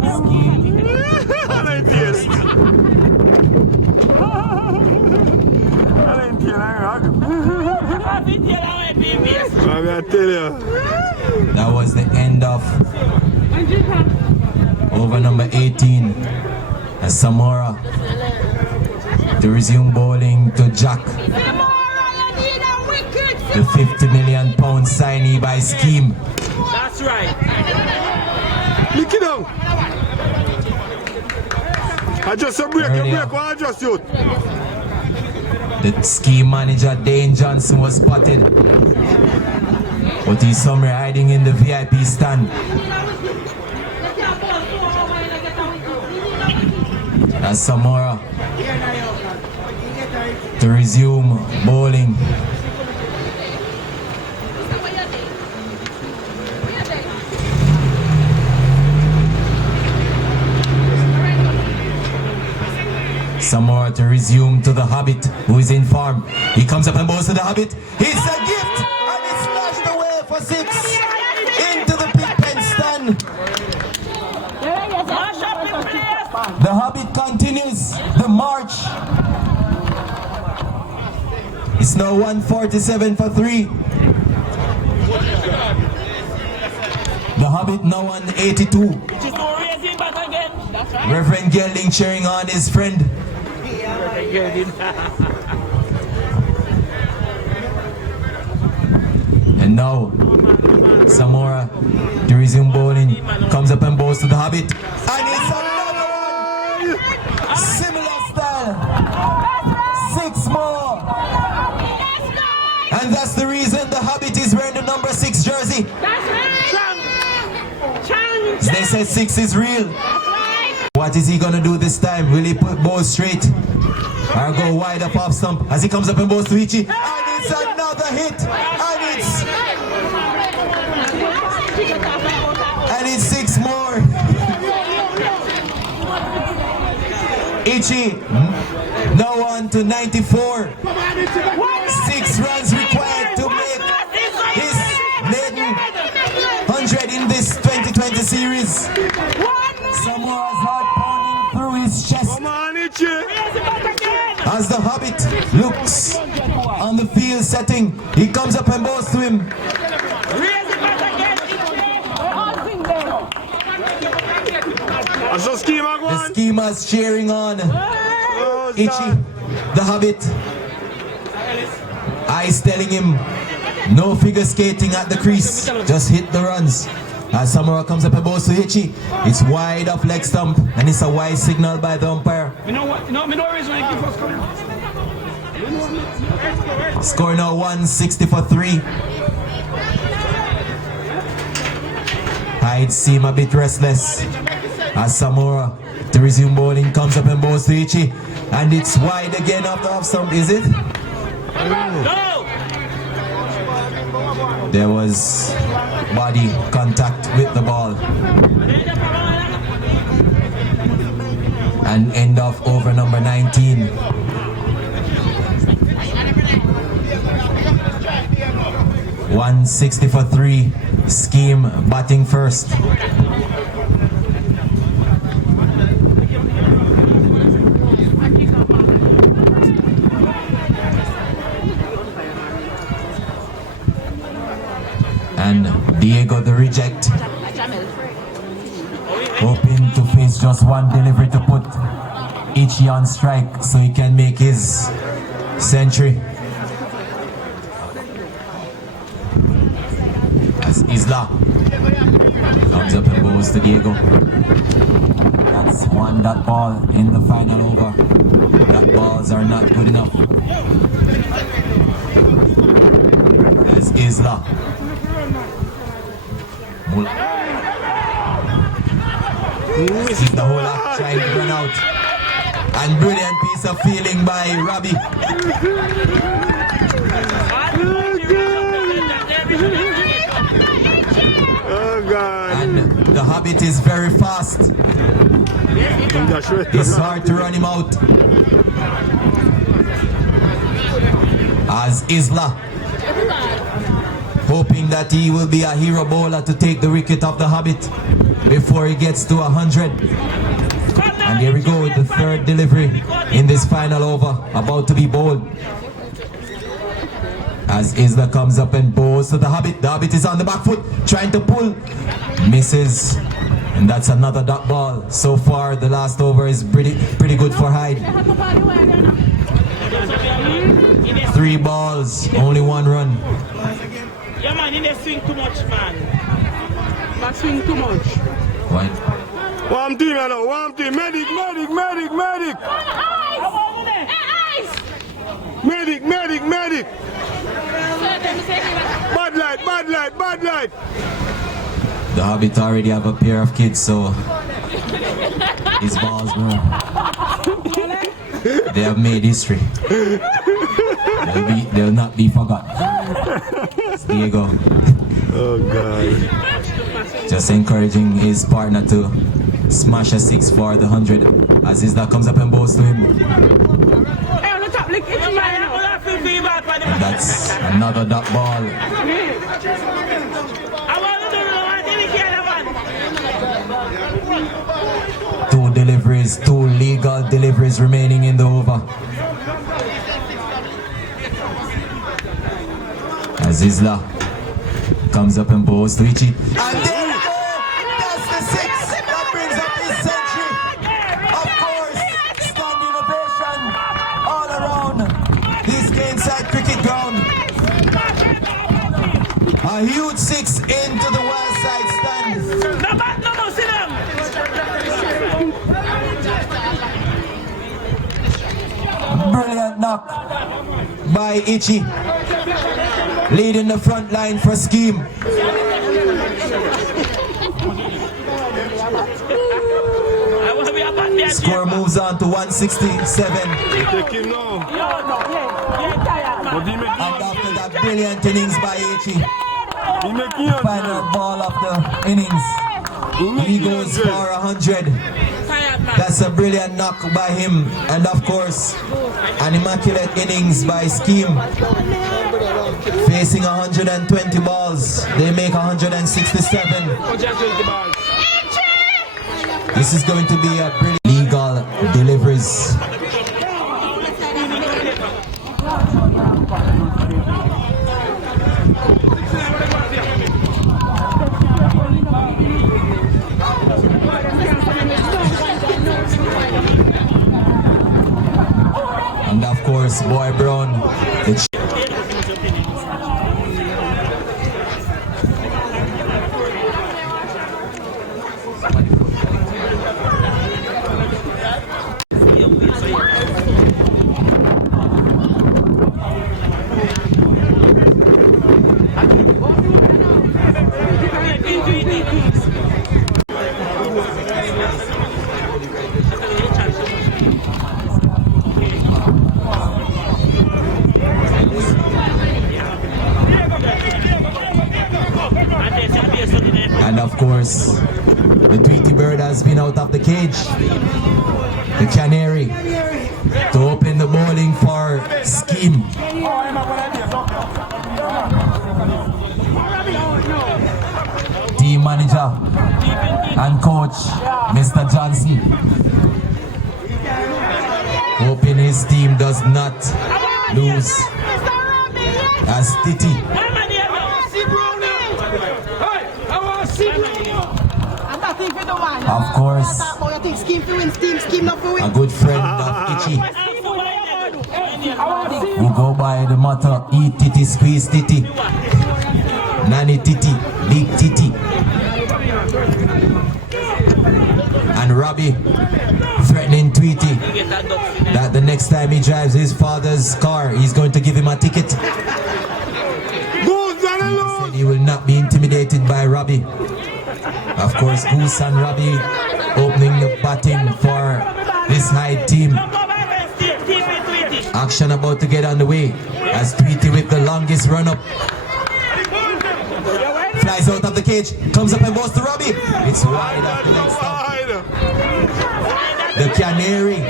Scheme. I tell you. That was the end of over number 18 as Samora to resume bowling to Jack, the £50 million signee by Scheme. That's right. Look it down. I just a break, I just you. The Scheme manager Dane Johnson was spotted, but he's somewhere hiding in the VIP stand. As Samora to resume bowling. Samora to resume to the Hobbit, who is in form. He comes up and bowls to the Hobbit. It's a gift, and it's flashed away for 6 into the big pen stand. The Hobbit continues the march. It's now 147 for 3. The Hobbit now on 82. Reverend Gelding cheering on his friend. And now Samora to resume bowling, comes up and bowls to the Hobbit, and it's another one, similar style, 6 more. And that's the reason the Hobbit is wearing the number 6 jersey. That's right. They said 6 is real. That's right. What is he gonna do this time? Will he put balls straight? Or go wide up off stump as he comes up and balls to Ichi? And it's another hit. And it's 6 more. Ichi now on to 94. 6 runs required to make his maiden 100 in this 2020 series. Samoa's heart pounding through his chest. Come on, Ichi. As the Hobbit looks on the field setting, he comes up and bows to him. So schema go The on. SCHEMAZ cheering on Oh, Ichi, the Hobbit. Eyes telling him no figure skating at the crease, just hit the runs. As Samoa comes up and bows to Ichi, it's wide off leg stump, and it's a wide signal by the umpire. Score now 160 for 3. Hyde seem a bit restless as Samoa to resume bowling comes up and bows to Ichi, and it's wide again off the off stump. Is it? There was body contact with the ball. And end of over number 19. $160 for 3. Scheme batting first. And Diego the reject, hoping to face just one delivery to put Ichi on strike so he can make his century. As Isla comes up and goes to Diego. That's one dot ball in the final over. Dot balls are not good enough. As Isla sees the whole lot trying to run out. And brilliant piece of feeling by Robbie. Oh God. And the Hobbit is very fast. It's hard to run him out. As Isla, hoping that he will be a hero bowler to take the wicket of the Hobbit before he gets to 100. And here we go with the third delivery in this final over, about to be bowled. As Isla comes up and bows to the Hobbit. The Hobbit is on the back foot, trying to pull. Misses. And that's another dot ball. So far, the last over is pretty good for Hyde. 3 balls, only 1 run. Yeah, man, he didn't swing too much, man. Not swing too much. Right. One team, I know. One team. Medic. Medic. Bad light. The Hobbit already have a pair of kids, so his balls were. They have made history. They'll not be forgotten. There you go. Oh God. Just encouraging his partner to smash a 6 for the 100 as Isla comes up and bows to him. And that's another dot ball. Two deliveries, 2 legal deliveries remaining in the over. As Isla comes up and bows to Ichi. And there we go! That's the 6! That brings up his century! Of course, standing ovation all around this Gainside cricket ground. A huge 6 into the wild side stand. No, sit down. Brilliant knock by Ichi. leading the front line for Scheme. Score moves on to 167. Take him now. And after that brilliant innings by H.Y.DE, He make you final ball of the innings, he goes for 100. That's a brilliant knock by him. And of course, an immaculate innings by Scheme. Facing 120 balls, they make 167. This is going to be a brilliant legal deliveries. And of course, Boy Brown. And of course, the Tweety bird has been out of the cage. The Canary to open the bowling for Scheme. Team manager and coach, Mr. Johnson, hoping his team does not lose as Titi. Of course, a good friend of Itchy, who go by the motto, eat Titi, squeeze Titi, nanny Titi, big Titi. And Robbie threatening Tweety that the next time he drives his father's car, he's going to give him a ticket. He said he will not be intimidated by Robbie. Of course, Goose and Robbie opening the batting for this HYDE team. Action about to get underway as Tweety with the longest run up flies out of the cage, comes up and goes to Robbie. It's wide off the leg stump. The Canary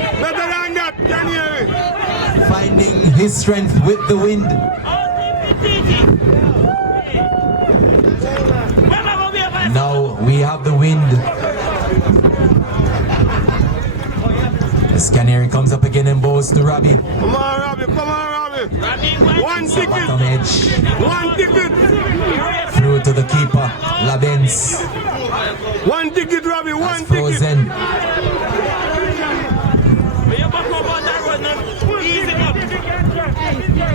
finding his strength with the wind. Now we have the wind. This Canary comes up again and bows to Robbie. Come on, Robbie. Come on, Robbie. One ticket. Bottom edge. One ticket. Through to the keeper, Labens. One ticket, Robbie. One That's frozen.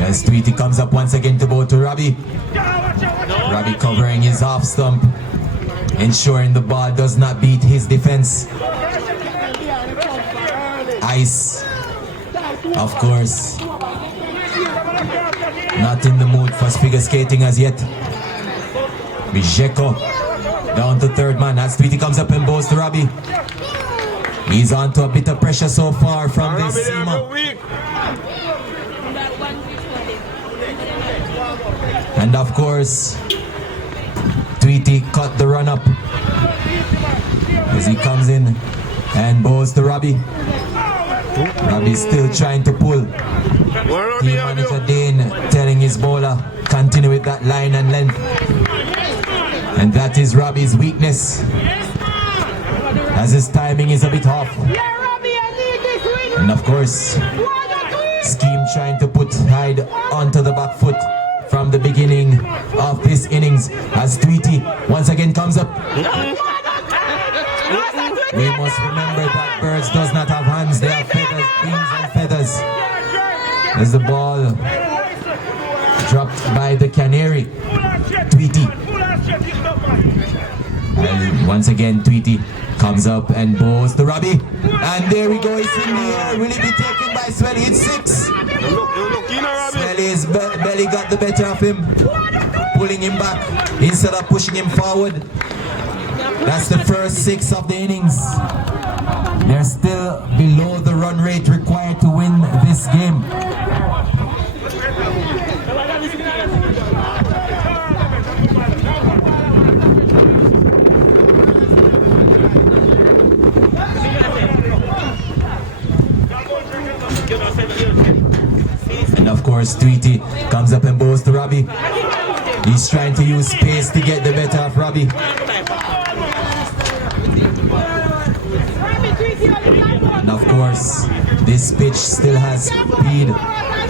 As Tweety comes up once again to bow to Robbie. Robbie covering his off stump, ensuring the ball does not beat his defense. Ice, of course, not in the mood for figure skating as yet. Bijeko down to third man as Tweety comes up and bows to Robbie. He's on to a bit of pressure so far from this SCHEMAZ. And of course, Tweety cut the run up as he comes in and bows to Robbie. Robbie's still trying to pull. Team manager Dane telling his bowler, continue with that line and length. And that is Robbie's weakness, as his timing is a bit off. And of course, Scheme trying to put HYDE onto the back foot from the beginning of this innings as Tweety once again comes up. We must remember that birds does not have hands, they have feathers, wings and feathers. As the ball dropped by the Canary, Tweety. And once again Tweety Comes up and bows to Robbie. And there we go, it's in the air. Will it be taken by Swelly? It's 6. Swelly's belly got the better of him, pulling him back instead of pushing him forward. That's the first 6 of the innings. They're still below the run rate required to win this game. And of course, Tweety comes up and bows to Robbie. He's trying to use space to get the better of Robbie. And of course, this pitch still has speed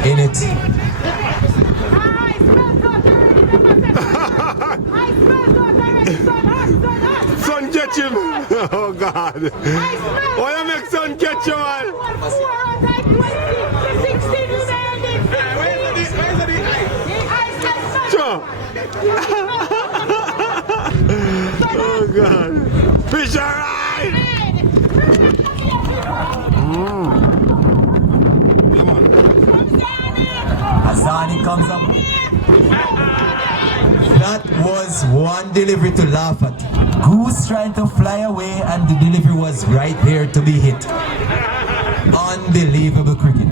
in it. Son catch him! Oh God! Why you make son catch him, man? Sure. Oh God! Fish alright! Azani comes up. That was one delivery to laugh at. Goose trying to fly away and the delivery was right there to be hit. Unbelievable cricket.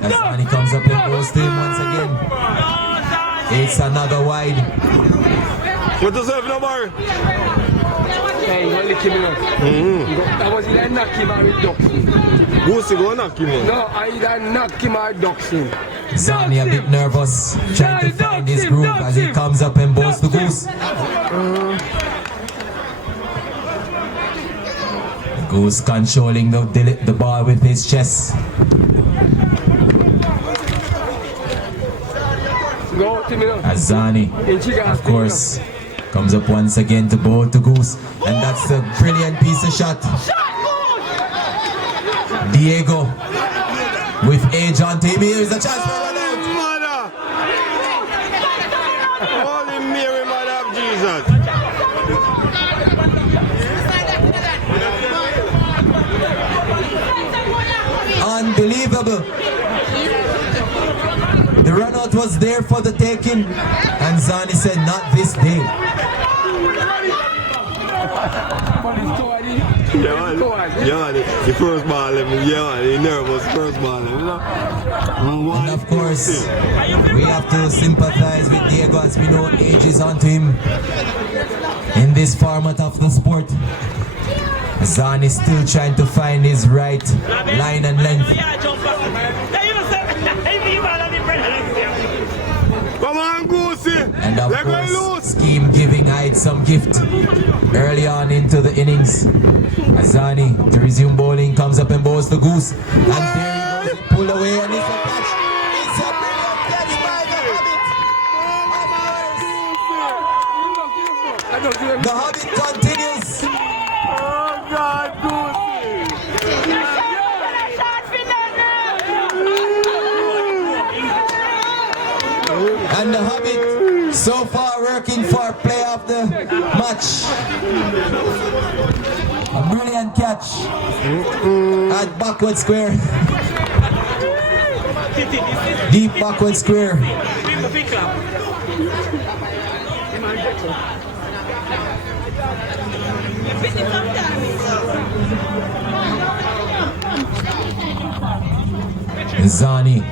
Azani comes up and goes to him once again. It's another wide. What does have no bar? Hey, you lick him up. That was either knock him or duck him. Goose go knock him out. No, I either knock him or ducks him. Zani a bit nervous, trying to find his groove as he comes up and bows to Goose. Goose controlling the ball with his chest. Go to me now. Azani, of course, comes up once again to bowl to Goose. And that's a brilliant piece of shot. Diego with age on team. Here's a chance for one out. Mother! Holy Mary, Mother of Jesus! Unbelievable. The run out was there for the taking. And Zani said, not this day. Yeah, the first ball, the nervous first ball. And of course, we have to sympathize with Diego as we know age is onto him in this format of the sport. Zan is still trying to find his right line and length. Come on, Goosey! And of course, Scheme giving Hyde some gift early on into the innings. Azani to resume bowling comes up and bowls the Goose. And there he goes, pull away and it's a catch. It's a brilliant catch by the Hobbit. The Hobbit continues. Oh God, Goosey! And the Hobbit so far working for play of the match. A brilliant catch at backward square. Deep backward square. Zani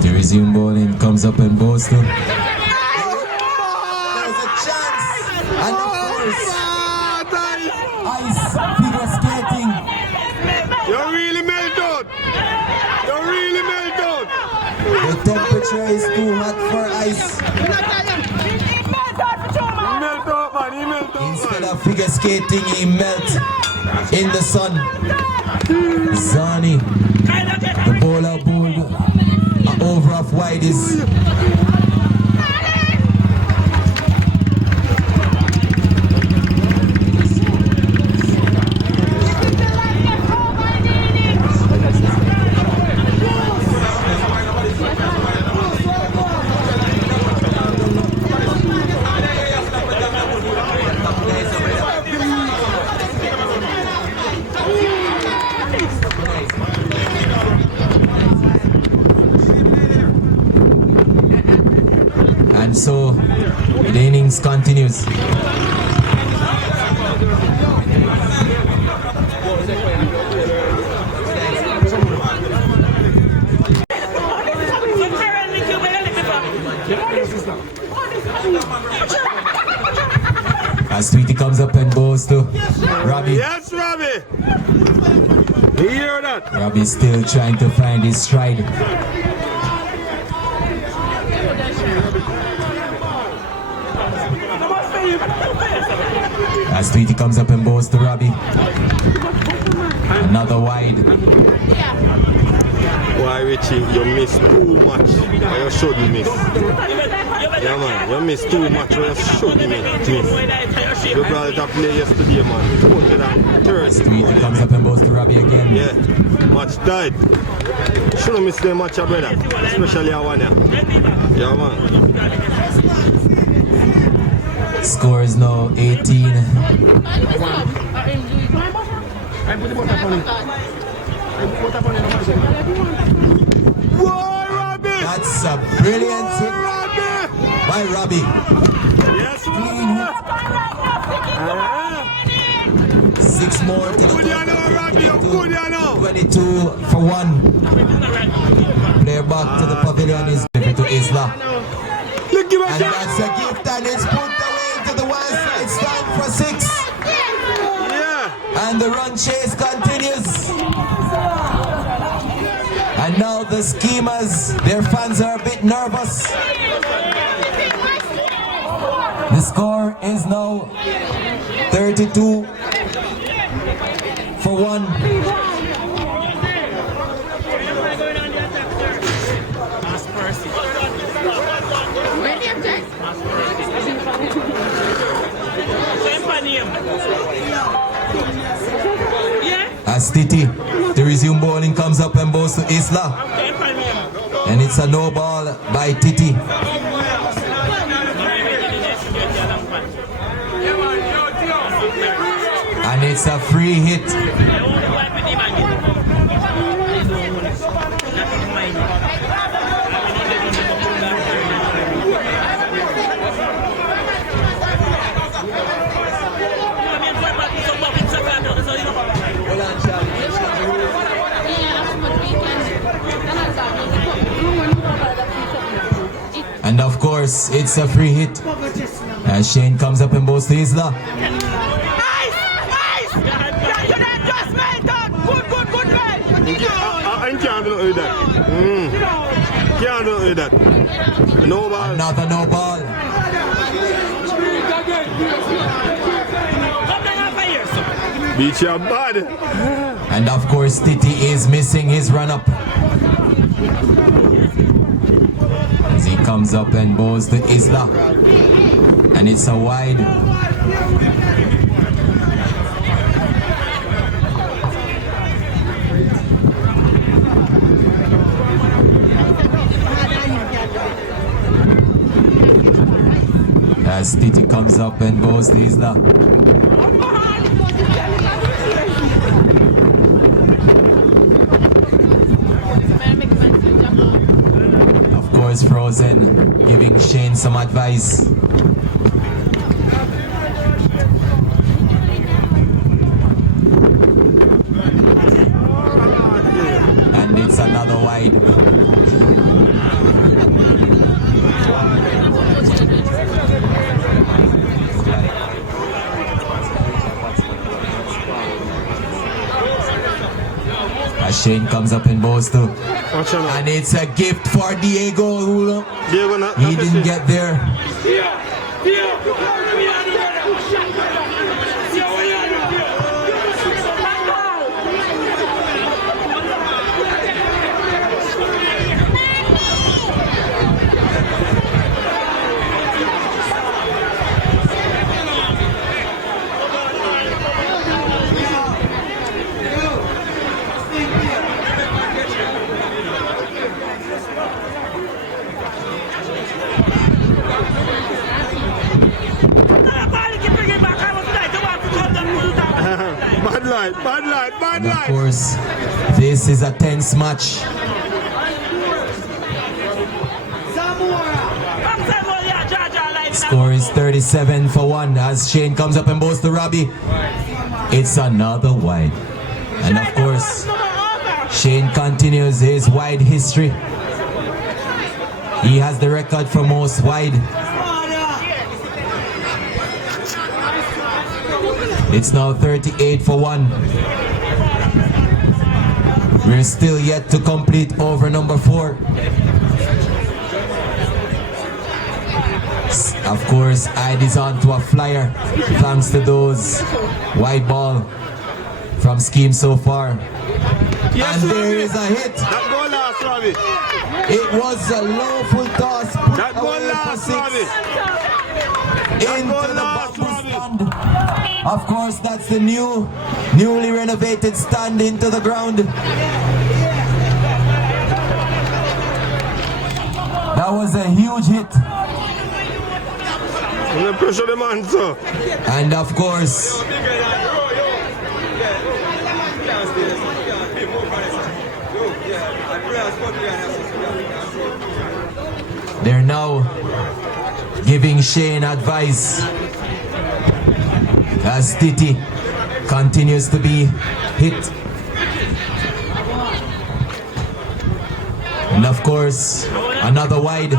to resume bowling comes up and bows to. There's a chance. And of course, ice figure skating. You really melt out! You really melt out! The temperature is too hot for ice. He melt out, man! He melt out! Instead of figure skating, he melt in the sun. Zani, the bowler bowled over off wide is. And so the innings continues. As Tweety comes up and goes to Robbie. Yes, Robbie. You hear that? Robbie's still trying to find his stride. As Tweety comes up and goes to Robbie. Another wide. Why, Richie, you miss too much. Or you shouldn't miss. Yeah, man, you miss too much. Or you shouldn't miss. You brought it up play yesterday, man. 230. Tweety comes up and goes to Robbie again. Yeah, match tight. Shouldn't miss the match, brother. Especially a one. Yeah, man. Score is now 18. Whoa, Robbie! That's a brilliant hit by Robbie. Yes, Clean hit. 6 more to the good, you know, Robbie. You're good, you know. 22 for 1. Player back to the pavilion is given to Isla. Look, give And that's a gift and it's put away to the one side stand for 6. Yeah. And the run chase continues. And now the SCHEMAZ, their fans are a bit nervous. The score is now 32 for 1. As Titi, the resume bowling comes up and goes to Isla. And it's a no ball by Titi. And it's a free hit. And of course, it's a free hit. As Shane comes up and bowls to Isla. I can't do with that. Can't do with that. No ball. Another no ball. Beat your bad. And of course, Titi is missing his run-up. As he comes up and bowls to Isla. And it's a wide. As Titi comes up and bowls to Isla. Of course, Frozen giving Shane some advice. And it's another wide. As Shane comes up and bowls too. And it's a gift for Diego who he didn't get there. Bad And of light. course, this is a tense match. score is 37-1 as Shane comes up and bows to Robbie. It's another wide. And of course, Shane continues his wide history. He has the record for most wide. It's now 38-1. We're still yet to complete over number 4. Of course, HYDE is on to a flyer thanks to those wide ball from Scheme so far. Yes, and there is a hit. That goal last, Robbie. It was a low full toss. Put That goal away for last, 6. Robbie. Into the bamboo stand. Of course, that's the newly renovated stand into the ground. That was a huge hit. Pressure the man, sir. And of course, they're now giving Shane advice as Titi continues to be hit. And of course, another wide.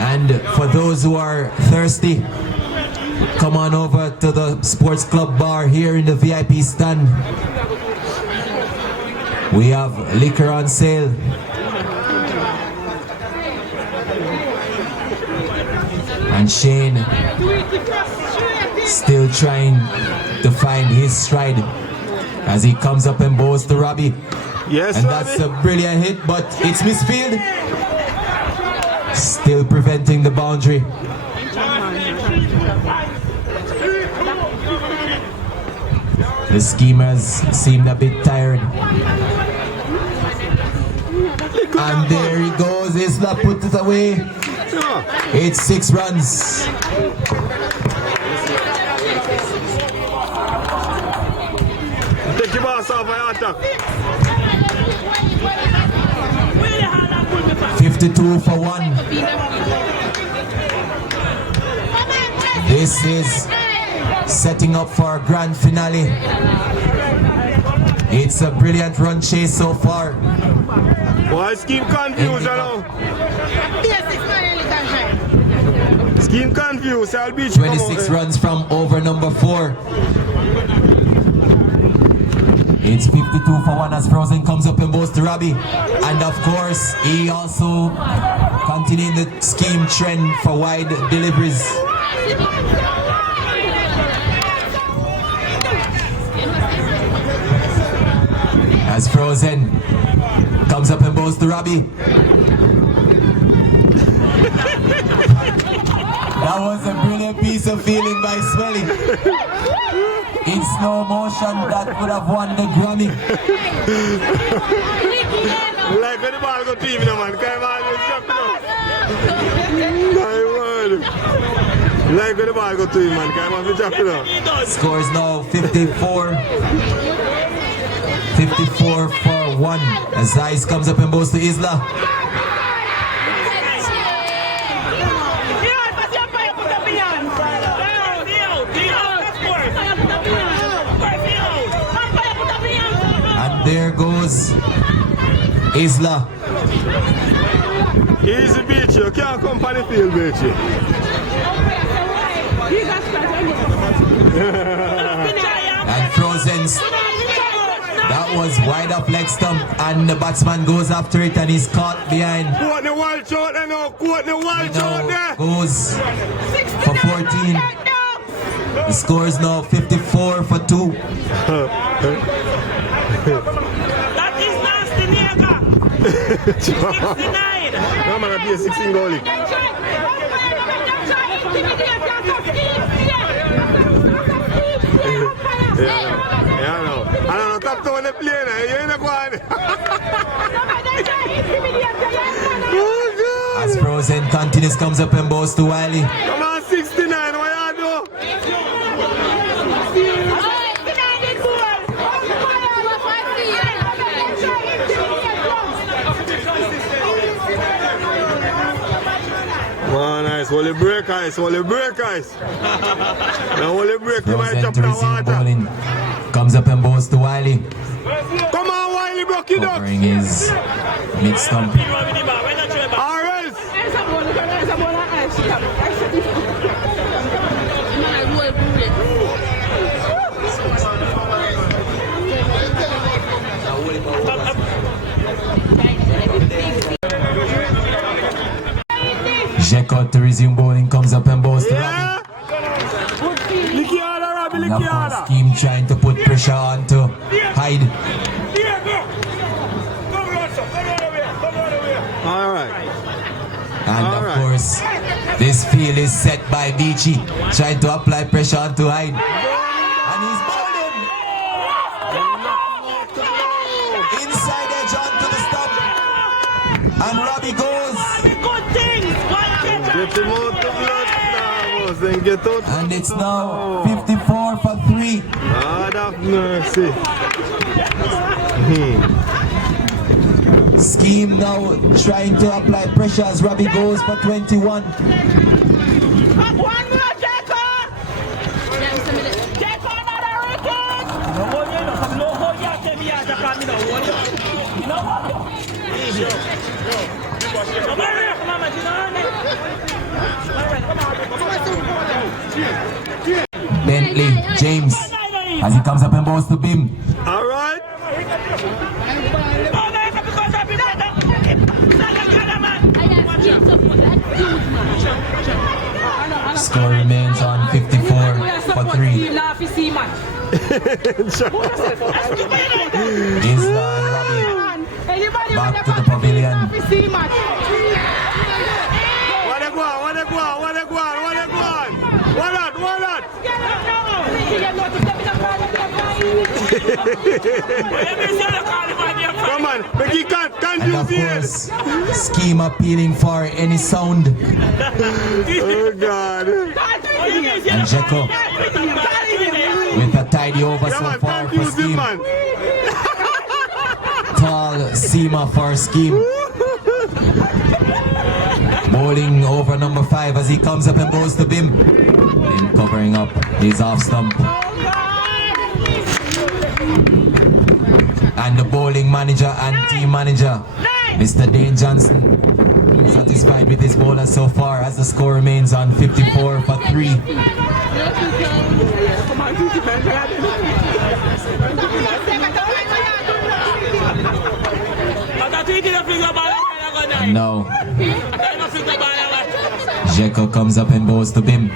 And for those who are thirsty, come on over to the Sports Club bar here in the VIP stand. We have liquor on sale. And Shane still trying to find his stride as he comes up and bows to Robbie. Yes, and Robbie. that's a brilliant hit, but it's misfield. Still preventing the boundary. The schemers seemed a bit tired. And there he goes. Isla put it away. It's 6 runs. Take your boss off my attack. 52-1. This is setting up for a grand finale. It's a brilliant run chase so far. Why Scheme confused now? Scheme confused. I'll beat you. 26 runs from over number 4. It's 52-1 as Frozen comes up and bows to Robbie. And of course, he also continuing the Scheme trend for wide deliveries. As Frozen comes up and bows to Robbie. That was a brilliant piece of feeling by Swelly. In slow motion, that would have won the Grammy. Like when the ball go to him, man. Come on, my word. Like when the ball go to him, man. Come on, jump it up. Scores now 54-1 as Ice comes up and bows to Isla. And there goes Isla. Easy beach, you can't come on the field, beach. And Frozen's. That was wide up leg stump, and the batsman goes after it, and he's caught behind. Quote the wild shot there now, quote the wild shot there. Goes for 14. The score is now 54-2. That is nasty, nigga. 69. No man, I play 16 goalie. Yeah, I know. I don't know, top 2 on the plane, you ain't going. As Frozen continues, comes up and bows to Wiley. Come on, 69, what you do? Oh, nice Only break ice. Now only break the might Frozen drop to the receive water. bowling. Comes up and bowls to Wiley. Come on, Wiley, broke it up. Covering his mid stump. Or else. Jekot to resume bowling. Comes up and bowls to Robbie. Yeah. Licky harder, Robbie, And licky of course, harder. Scheme trying to put pressure onto Hyde. All right. And of Alright. course, this field is set by Beachy, trying to apply pressure onto Hyde. And he's bowling! Inside edge onto the stump. And Robbie goes. Get him out the blood now, then get out. And it's now 54 for 3. God have mercy. Scheme now trying to apply pressure as Robbie goes for 21. One more, Jacob! Jacob, another wicket! Bentley, James, as he comes up and bowls to Bim. All right. Score remains on 54 for 3. Isla and Robbie back to the pavilion. Wanna go on? Come on, make it And confuse of the course, Scheme appealing for any sound. Oh God. And Jeko with a tidy over Come so on, far for confuse him, Scheme. man. Tall Seema for Scheme. Bowling over number 5 as he comes up and bowls to Bim. Bim covering up his off stump. And the bowling manager and team manager, Mr. Dane Johnson, satisfied with his bowler so far as the score remains on 54 for 3. And now, Jeko comes up and bowls to Bim.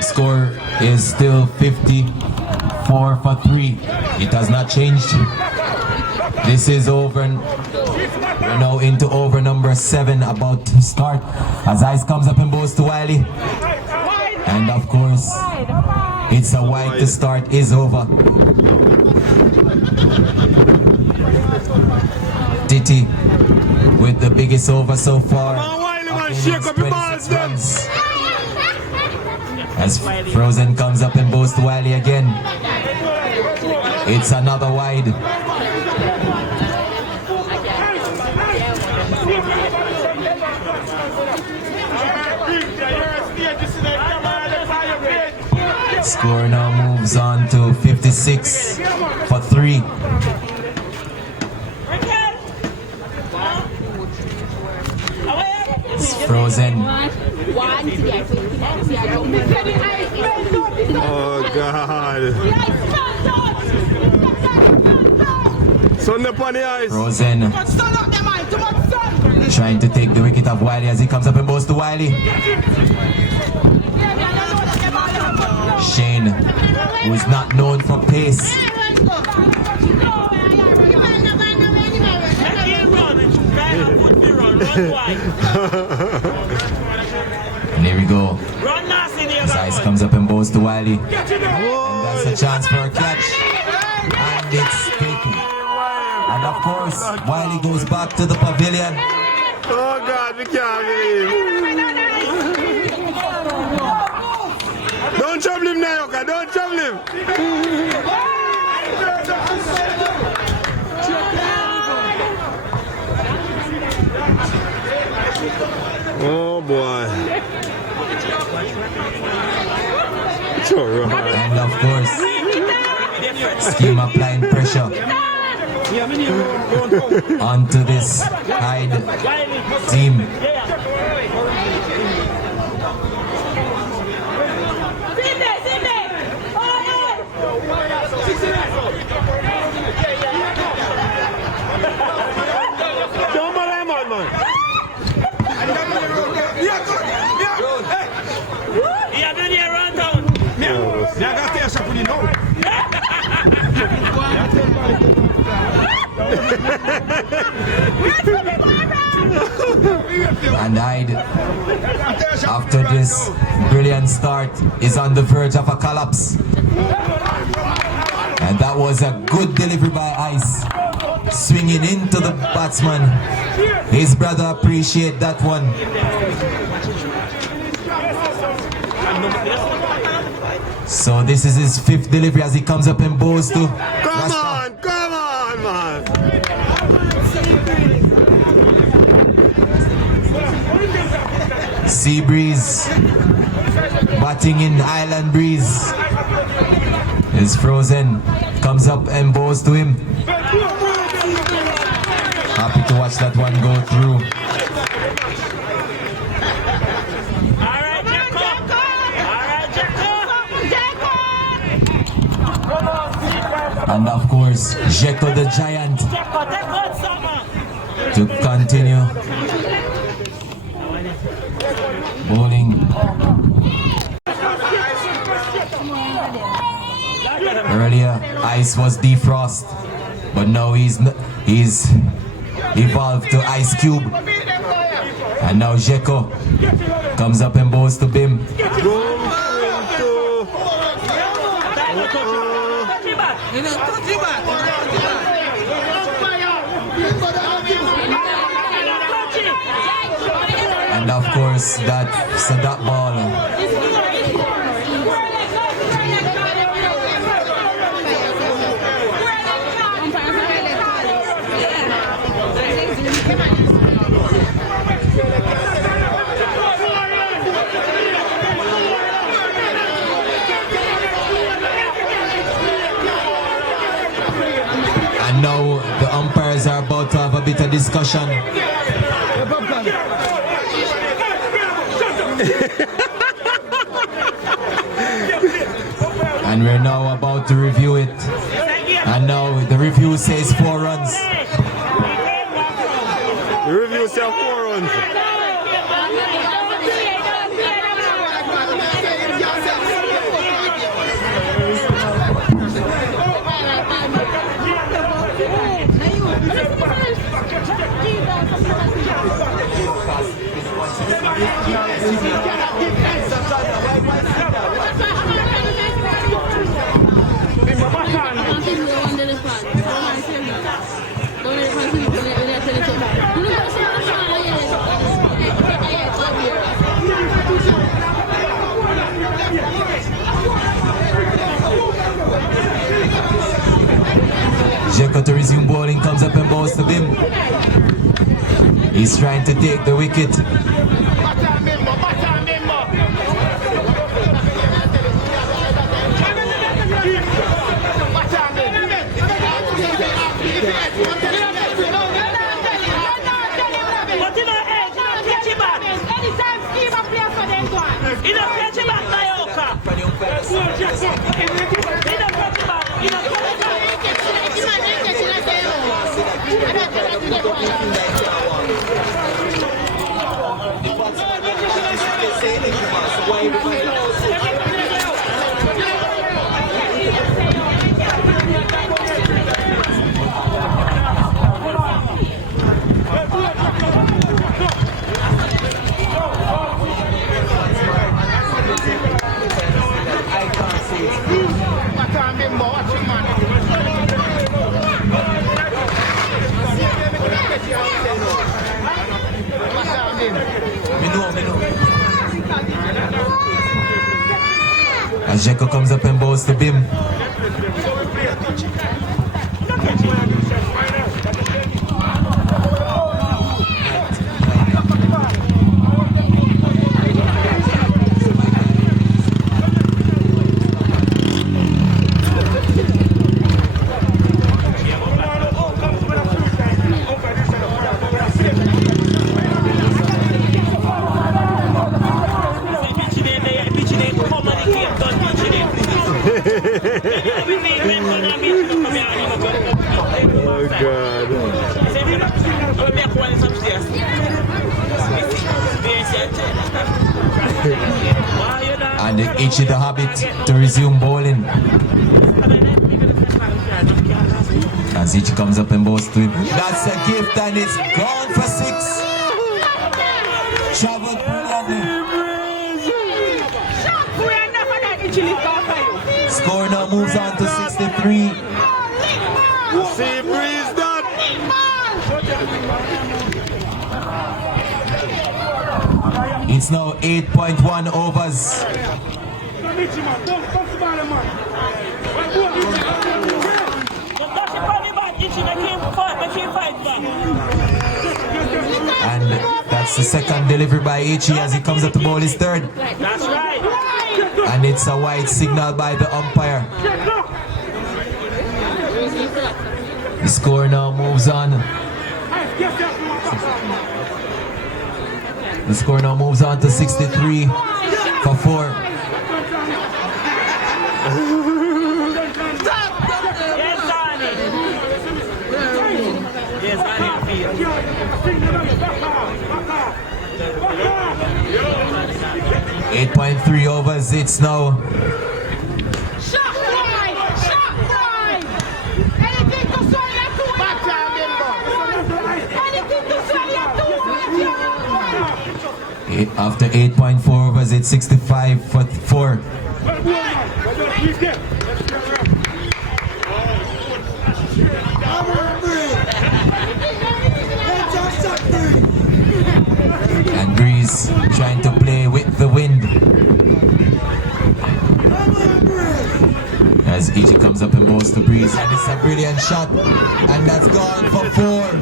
Score is still 54 for 3. It has not changed. This is over. We're now into over number 7, about to start. As Ice comes up and bowls to Wiley. And of course, it's a wide to start, is over. Titi with the biggest over so far. Shake up your balls, them. As Frozen comes up and bowls to Wiley again. It's another wide. Score now moves on to 56 for 3. It's Frozen. Oh God. Sun upon the ice. Frozen trying to take the wicket of Wiley as he comes up and bowls to Wiley. Shane, who is not known for pace. And here we go. As Ice comes up and bowls to Wiley. And that's a chance for a catch. And it's taken. And of course, Wiley goes back to the pavilion. Oh God, we can't believe. Don't trouble him Nayoka, don't trouble him. Oh boy. And of course, Scheme applying pressure onto this HYDE team. And HYDE, after this brilliant start, is on the verge of a collapse. And that was a good delivery by Ice, swinging into the batsman. His brother appreciate that one. So this is his 5th delivery as he comes up and bows to Rasta. Come on, man. Sea breeze, batting in island breeze. Is frozen, comes up and bows to him. Happy to watch that one go through. And of course, Jeko the Giant to continue bowling. Earlier, Ice was defrost, but now he's evolved to Ice Cube. And now Jeko comes up and bows to Bim. And of course, that ball. And now the umpires are about to have a bit of discussion. And we're now about to review it. And now the review says 4 runs. The review says 4 runs. Jeko to resume bowling, comes up and bows to Bim. He's trying to take the wicket. As Jeko comes up and bows to Bim. Oh God. And they itch the habit to resume bowling. As each comes up and bows to him. That's a gift and it's gone for 6. Traveled brilliantly. Score now moves on to 63. See Breeze that. It's now 8.1 overs. And that's the second delivery by Ichi as he comes up to bowl his third. That's right. And it's a white signal by the umpire. The score now moves on. The score now moves on to 63 for 4. Yes, Danny. Yes, Danny. 8.3 overs, it's now. After 8.4 overs, it's 65 for 4. And Breeze trying to play with the wind. As Ichi comes up and bows to Breeze, and it's a brilliant shot, and that's gone for 4.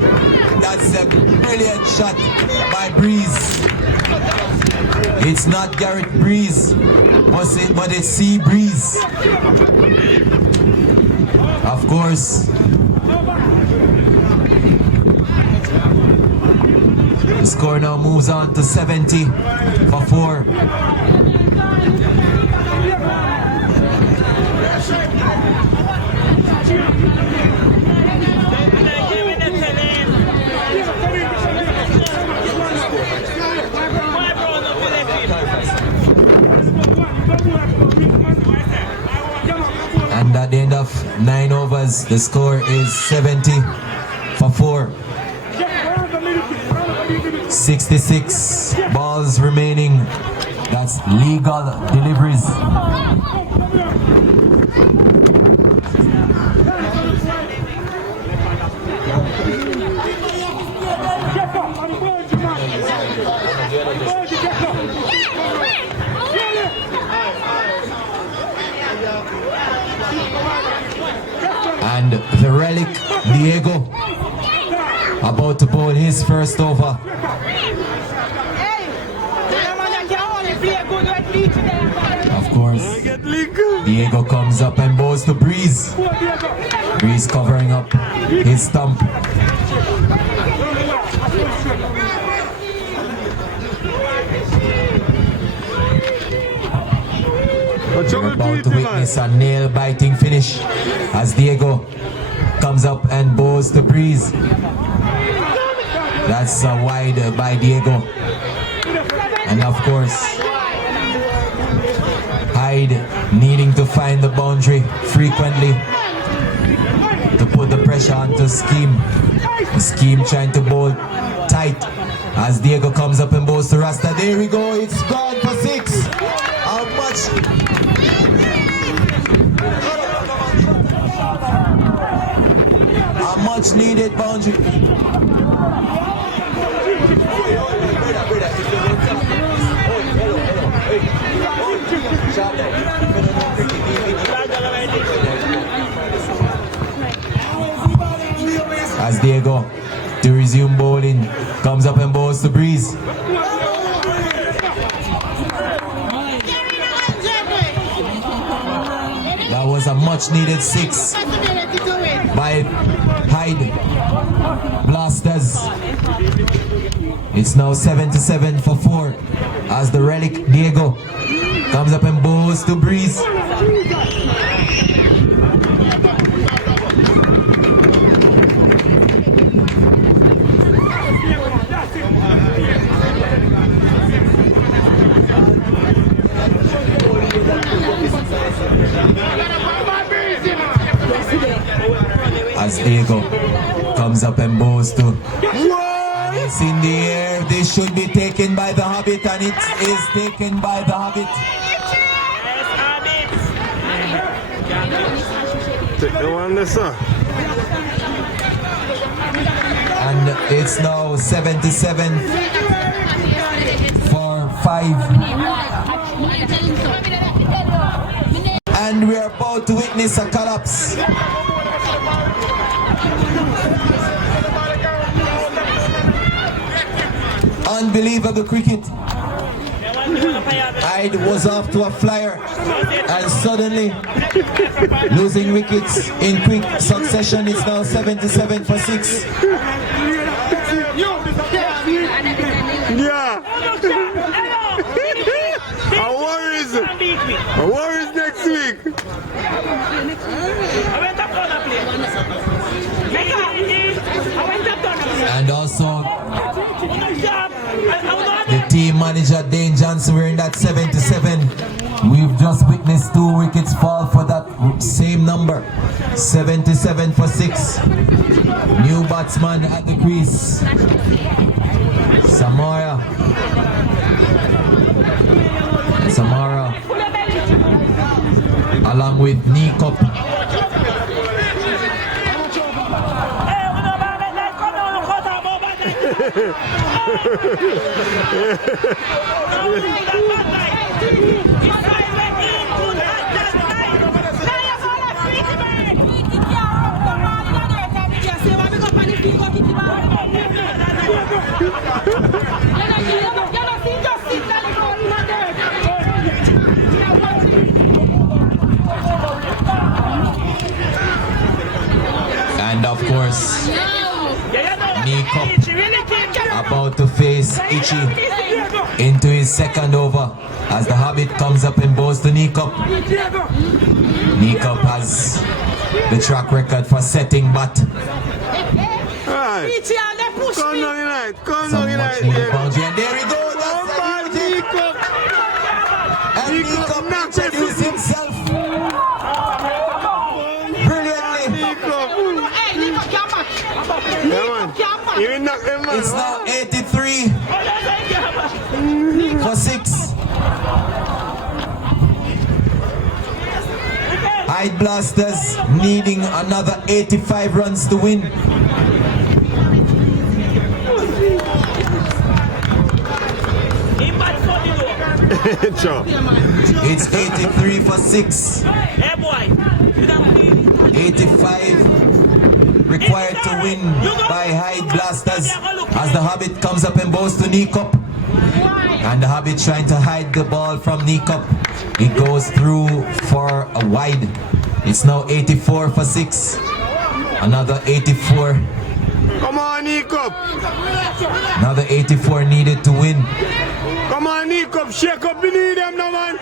That's a brilliant shot by Breeze. It's not Garrett Breeze, but it's Sea Breeze. Of course. The score now moves on to 70 for 4. And at the end of 9 overs, the score is 70 for 4. 66 balls remaining. That's legal deliveries. And the relic, Diego, about to bowl his first over. Of course, Diego comes up and bows to Breeze. Breeze covering up his stump. We're about to witness a nail-biting finish as Diego comes up and bows to Breeze. That's a wide by Diego. And of course, HYDE needing to find the boundary frequently to put the pressure onto Scheme. The Scheme trying to bowl tight as Diego comes up and bows to Rasta. There we go, it's gone for 6. How much? A much needed boundary. Diego to resume bowling. Comes up and bowls to Breeze. That was a much needed 6 by HYDE Blasters. It's now 7-7 for 4 as the relic Diego comes up and bowls to Breeze. As Diego comes up and bowls to, and it's in the air. This should be taken by the Hobbit, and it is taken by the Hobbit. Take the one there, sir. And it's now 7-7 for 5. And we are about to witness a collapse. Unbelievable cricket. HYDE was off to a flyer and suddenly losing wickets in quick succession. It's now 7-7 for 6. Yeah. Our worries next week. And also the team manager Dane Johnson, we're in that 7-7. We've just witnessed 2 wickets fall for that same number. 7-7 for 6. New batsman at the crease, Samara along with Nikop. And of course, Nikop about to face Ichi into his second over as the Hobbit comes up and bowls to Nikop. Nikop has the track record for setting bat. Come down tonight. Come Some down much tonight. needed boundary, and there we go. And Nikop introduced himself brilliantly. It's now 83 for 6. HYDE Blasters needing another 85 runs to win. It's 83 for 6. 85 required to win by HYDE Blasters as the Hobbit comes up and bowls to Nikop. And the Hobbit trying to hide the ball from Nikop. It goes through for a wide. It's now 84 for 6. Another 84. Come on, Nikop. Another 84 needed to win. Come on, Nikop. Shake up. We need them now, man.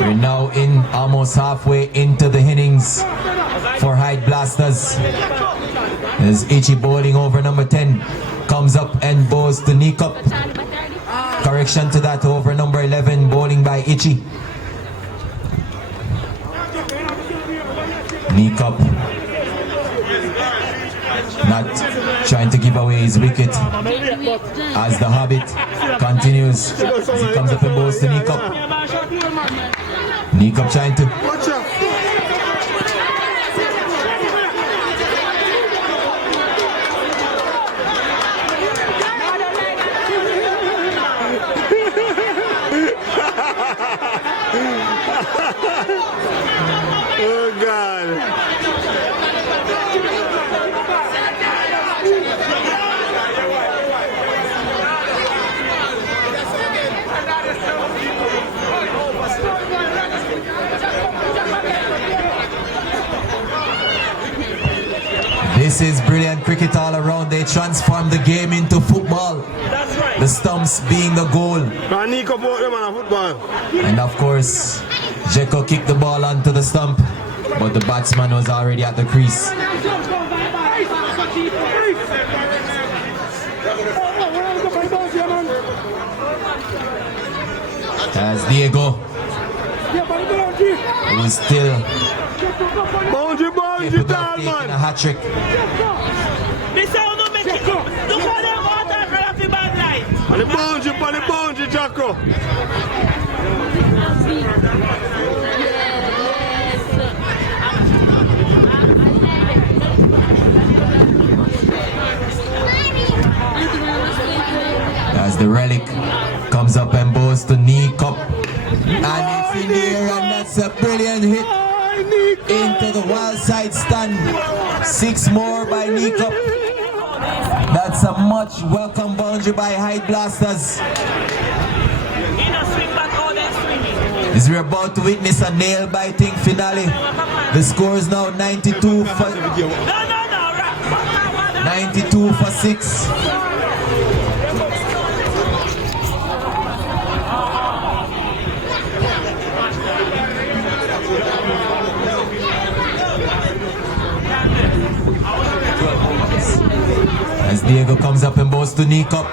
We're now in almost halfway into the innings for HYDE Blasters. There's Ichi bowling over number 10. Comes up and bowls to Nikop. Correction to that, over number 11, bowling by Ichi. Nikop not trying to give away his wicket as the Hobbit continues as he comes up and bowls to Nikop. Nikop trying to This is brilliant cricket all around. They transform the game into football. That's right. The stumps being the goal. And of course, Jeko kicked the ball onto the stump, but the batsman was already at the crease. As Diego, who is still capable of taking a hat-trick. On the boundary, Jacko. As the relic comes up and bows to knee cup. And it's in the air, and that's a brilliant hit into the wild side stand. 6 more by knee cup. That's a much welcome boundary by HYDE Blasters. As we're about to witness a nail-biting finale. The score is now 92 for 6. As Diego comes up and bows to knee cup.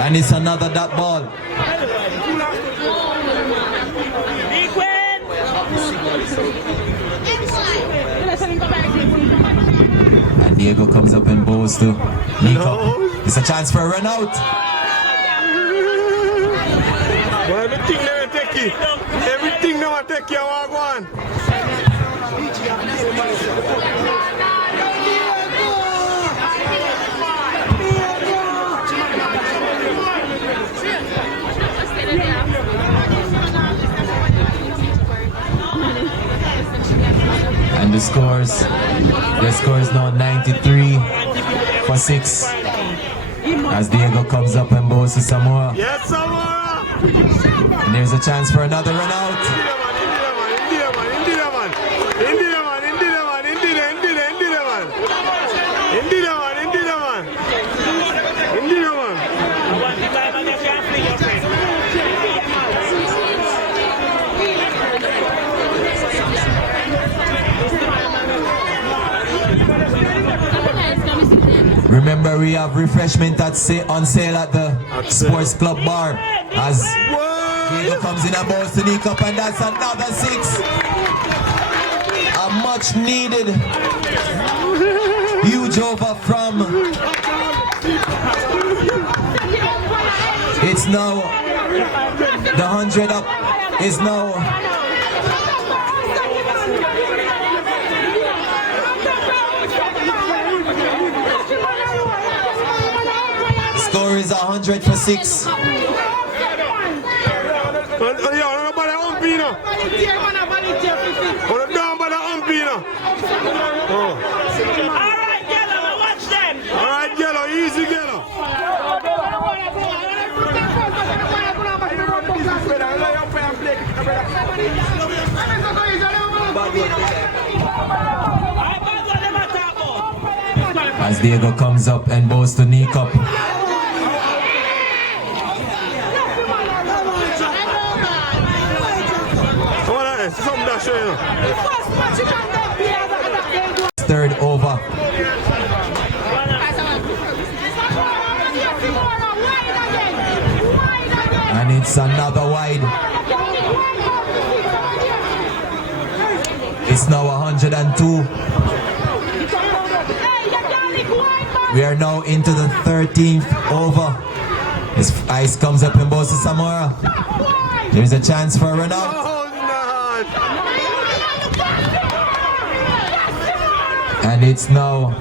And it's another dot ball. And Diego comes up and bows to Nico. It's a chance for a run out. Well, everything now take you. Everything now take you. Walk on. And the score is now 93 for 6. As Diego comes up and bows to Samoa. Yes, Samoa! And there's a chance for another run out. Remember, we have refreshment on sale at the Sports Club Bar. As Diego comes in and bows to knee cup, and that's another 6. A much needed huge over from. It's now the 100 up is now. Score is 100 for 6. Alright, Yellow, watch them. Alright, Yellow, easy, Yellow. As Diego comes up and bows to knee cup. Third over. And it's another wide. It's now 102. We are now into the 13th over. As Ice comes up and bows to Samora. There's a chance for a run out. And it's now,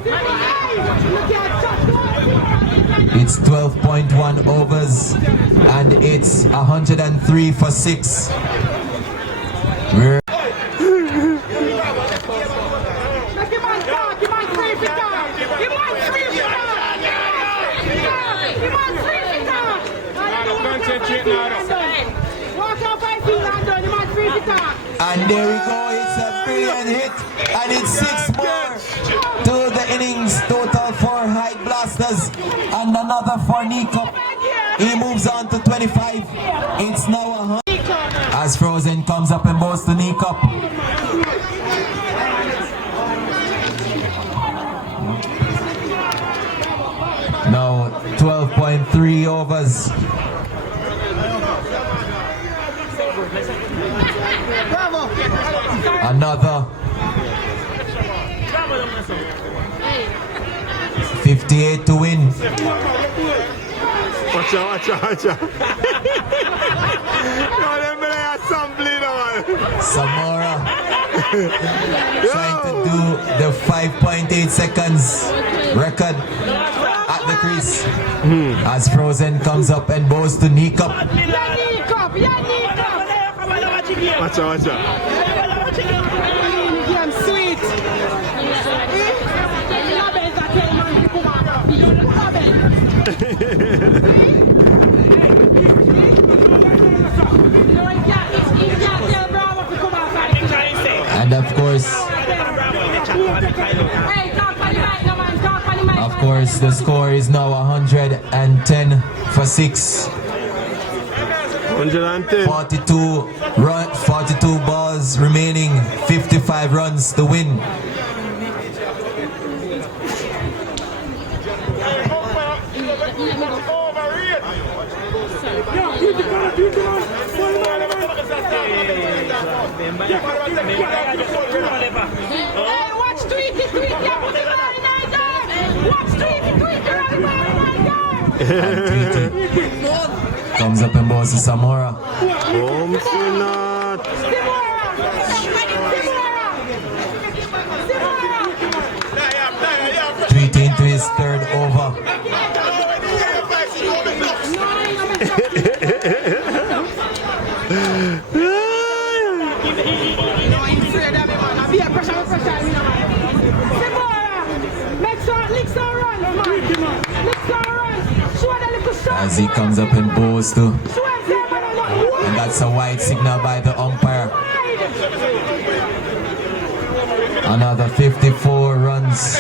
it's 12.1 overs, and it's 103 for 6. And there we go, it's a brilliant hit, and it's 6 more to the innings, total for HYDE Blasters, and another for Nico. He moves on to 25, it's now 100. As Frozen comes up and bows to Nico. Now 12.3 overs. Another 58 to win. Watch out. No, them are sampling on. Samora trying to do the 5.8 seconds record at the crease. As Frozen comes up and bows to Nico. Watch out. I'm sweet. And of course, the score is now 110 for 6. 110. 42 balls remaining, 55 runs to win. Watch tweet. Comes up and bows to Samora. Tweety into his third over. As he comes up and bows to, and that's a wide signal by the umpire. Another 54 runs.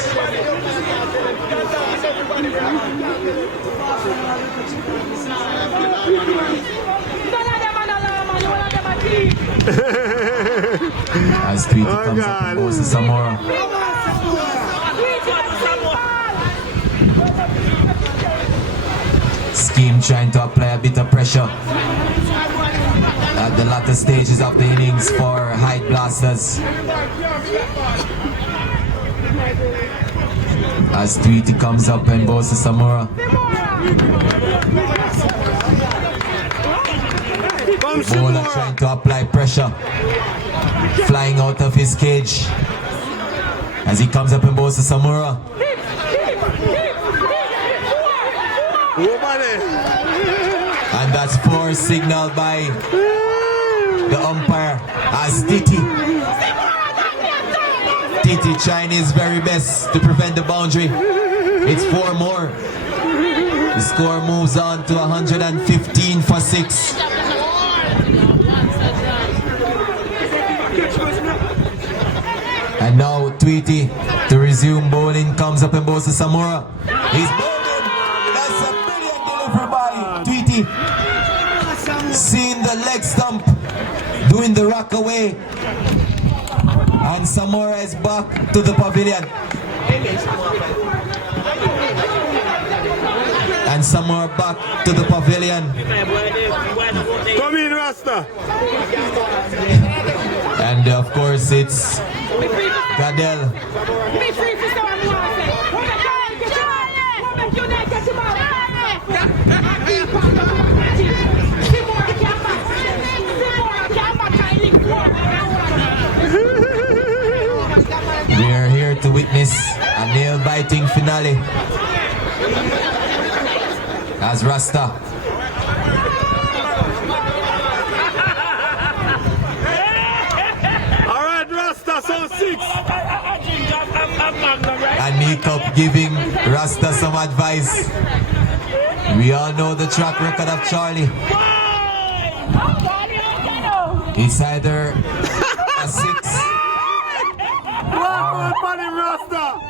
As Tweety comes up and goes to Samora. Scheme trying to apply a bit of pressure at the latter stages of the innings for HYDE Blasters. As Tweety comes up and bows to Samora. Bowler trying to apply pressure, flying out of his cage as he comes up and bows to Samora. And that's 4 signaled by the umpire as Titi trying his very best to prevent the boundary. It's 4 more. The score moves on to 115 for 6. And now Tweety to resume bowling comes up and bows to Samora. He's bowling. That's a brilliant delivery by Tweety. Seeing the leg stump, doing the rock away. And Samora is back to the pavilion. And Samora back to the pavilion. Come in, Rasta. And of course it's Gadel. We are here to witness a nail-biting finale as Rasta And Nikop giving Rasta some advice. We all know the track record of Charlie. It's either a 6. Come on, Rasta!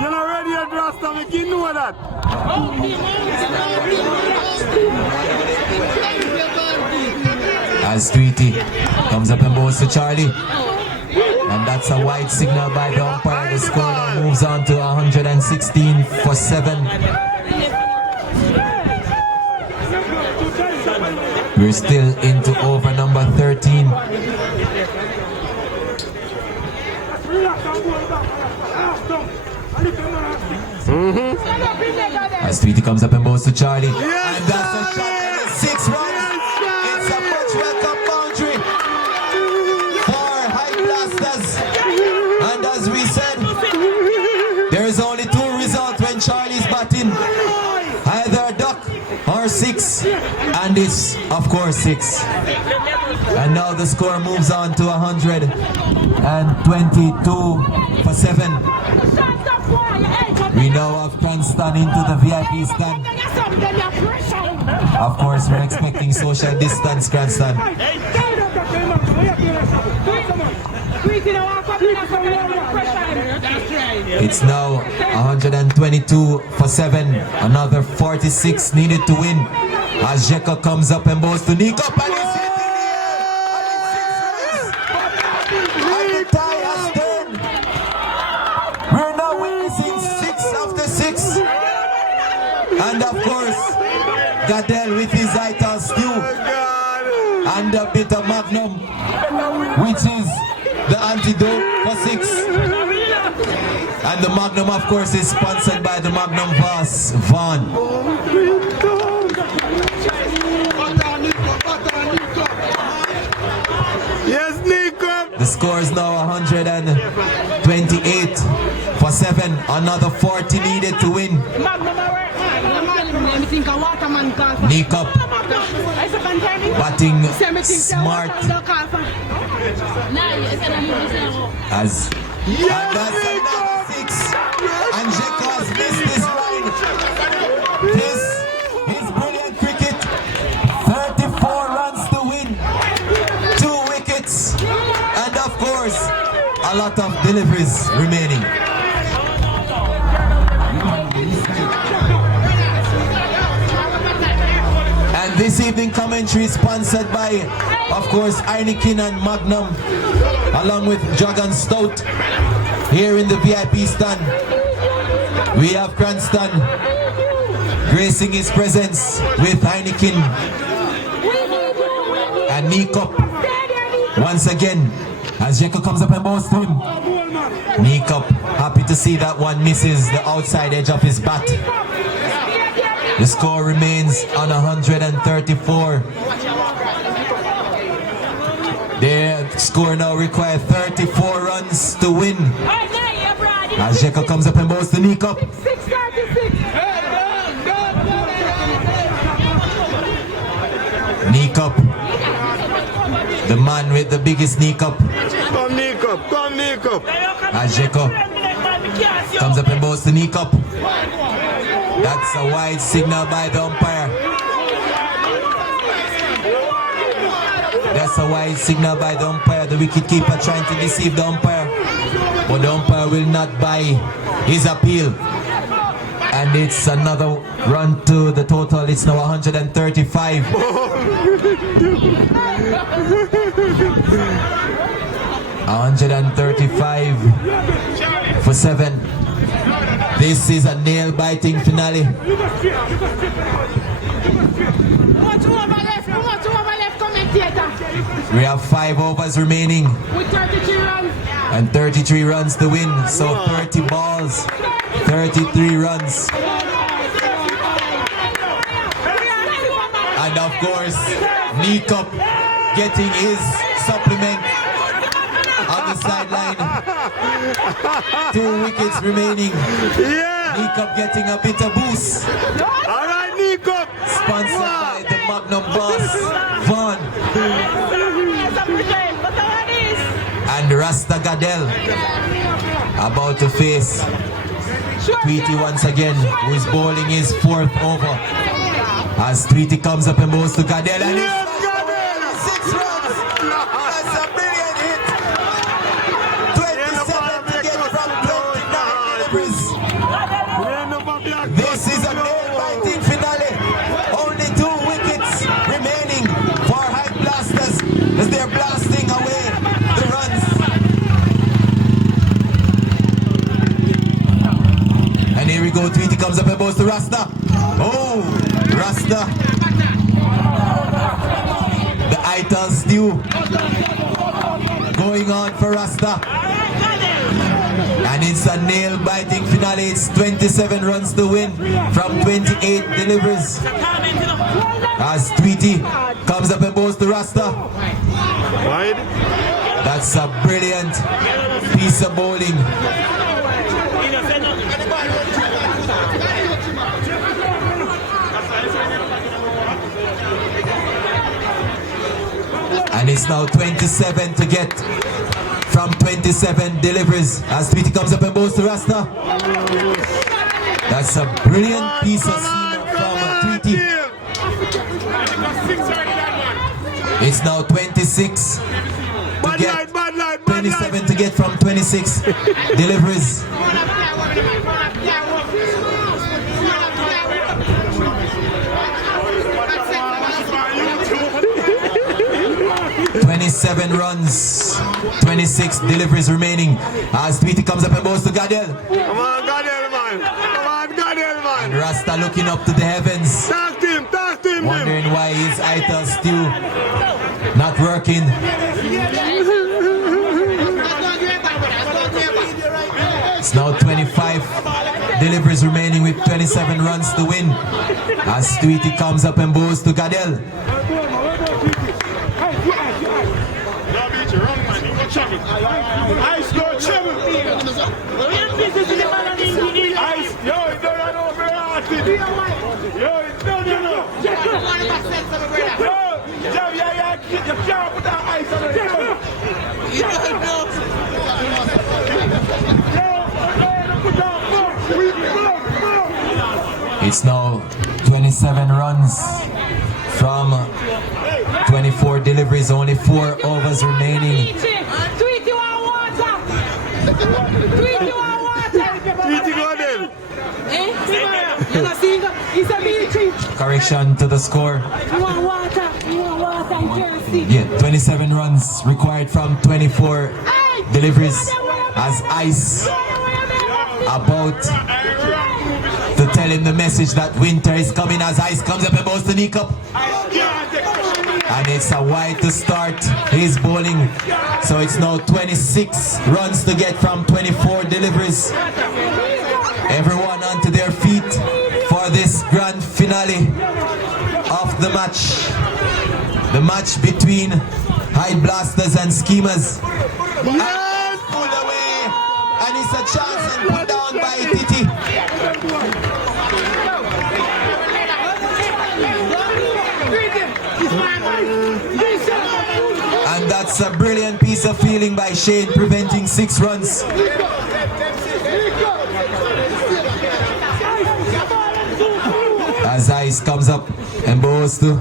You're not ready yet, Rasta. We can know that. As Tweety comes up and goes to Charlie. And that's a wide signal by the umpire. The score now moves on to 116 for 7. We're still into over number 13. As Tweety comes up and goes to Charlie. And that's a shot and 6 runs. It's a much welcome boundary for High Blasters. And as we said, there is only 2 results when Charlie's batting. Either a duck or 6. And it's of course 6. And now the score moves on to 122 for 7. We now have Cranston into the VIP stand. Of course, we're expecting social distance, Cranston. It's now 122 for 7. Another 46 needed to win. As Jeka comes up and goes to Nikop and he's hitting the air. And the tie has turned. We're now witnessing 6 after 6. And of course, Gadel with his ital stew. And a bit of Magnum, which is the antidote for 6. And the Magnum, of course, is sponsored by the Magnum Boss, Vaughn. Yes, Nico! The score is now 128 for 7. Another 40 needed to win. Nikop batting smart. As and that's another 6. And Jeka has missed this line. This is brilliant cricket. 34 runs to win. 2 wickets. And of course, a lot of deliveries remaining. And this evening commentary is sponsored by, of course, Heineken and Magnum, along with Dragon Stout. Here in the VIP stand, we have Cranston gracing his presence with Heineken and Nikop. Once again, as Jeka comes up and bows to him, Nikop happy to see that one misses the outside edge of his bat. The score remains on 134. Their score now requires 34 runs to win. As Jeka comes up and bows to Nikop. Nikop, the man with the biggest Nikop. Come, Nikop! Come, Nikop! As Jeka comes up and bows to Nikop. That's a wide signal by the umpire. That's a wide signal by the umpire. The wicketkeeper trying to deceive the umpire. But the umpire will not buy his appeal. And it's another run to the total. It's now 135. 135 for 7. This is a nail-biting finale. We have 5 overs remaining. With 33 runs. And 33 runs to win. So 30 balls, 33 runs. And of course, Nikop getting his supplement on the sideline. 2 wickets remaining. Yeah! Nikop getting a bit of boost. Alright, Nikop! Sponsored by the Magnum Boss, Vaughn. And And Rasta Gadel about to face Tweety once again, who is bowling his 4th over. As Tweety comes up and bowls to Gadel, and it's 6 runs. That's a brilliant hit. 27 to get from 29 deliveries. This is a nail-biting finale. Only 2 wickets remaining for Hyde Blasters as they're blasting away the runs. And here we go, Tweety comes up and bowls to Rasta. Oh, Rasta. The Ital stew going on for Rasta. And it's a nail-biting finale. It's 27 runs to win from 28 deliveries. As Tweety comes up and bowls to Rasta. Wide. That's a brilliant piece of bowling. And it's now 27 to get from 27 deliveries as Tweety comes up and bowls to Rasta. That's a brilliant piece of seam from Tweety. It's now 26 to get 27 to get from 26 deliveries. 27 runs, 26 deliveries remaining as Tweety comes up and bowls to Gadel. Come on, Gadel, man. Come on, Gadel, man. And Rasta looking up to the heavens, Talk to him, wondering why his Ital stew not working. It's now 25 deliveries remaining with 27 runs to win as Tweety comes up and bowls to Gadel. Ice go trouble. Ice, yo, you don't know very often. Yo, you don't know. Yo, Jav, yeah, you can't put that ice on the table. You don't know. It's now 27 runs from 24 deliveries, only 4 overs remaining. Tweety want water. Tweety want water. Tweety go then. You know, see, it's a military. Correction to the score. You want water. You want water and jersey. Yeah, 27 runs required from 24 deliveries as Ice about to tell him the message that winter is coming as Ice comes up and bowls the knee cup. And it's a wide to start his bowling. So it's now 26 runs to get from 24 deliveries. Everyone onto their feet for this grand finale of the match. The match between Hyde Blasters and SCHEMAZ. And pulled away. And it's a chance and put down by Titi. And that's a brilliant piece of fielding by Shane, preventing 6 runs. As Ice comes up and bowls to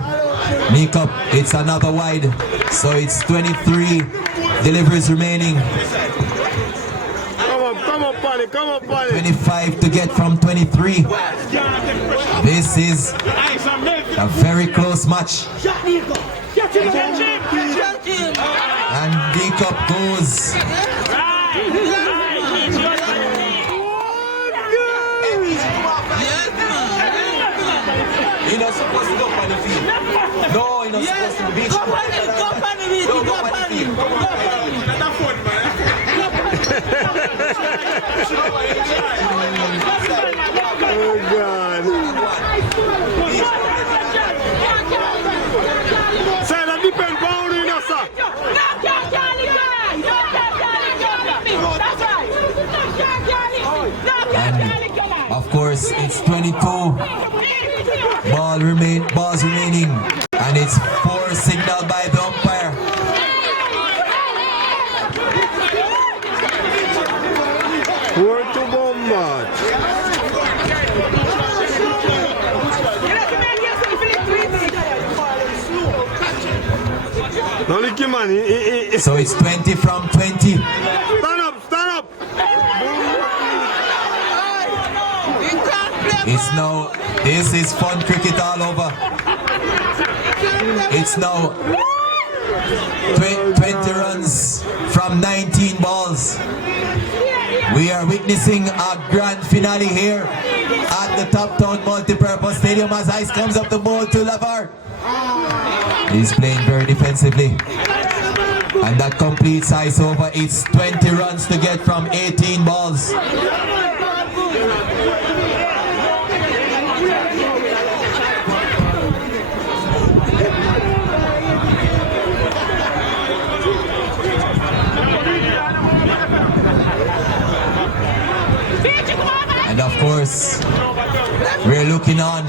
Nick up, it's another wide. So it's 23 deliveries remaining. Come on, Paddy, come on, Paddy. 25 to get from 23. This is a very close match. And D-Cup goes. You're not supposed to go on the field. No, you're not supposed to be. Go on the field. Go on the field. Oh, God. Say, that depends on you know, sir. And of course, it's 22 balls remaining, and it's 4 signaled by the umpire. God. Now look him, man. So it's 20 from 20. Stand up, stand up. It's now, this is fun cricket all over. It's now 20 runs from 19 balls. We are witnessing a grand finale here at the Top Town Multipurpose Stadium as Ice comes up the ball to Lavar. He's playing very defensively. And that completes Ice over. It's 20 runs to get from 18 balls. And of course, we're looking on.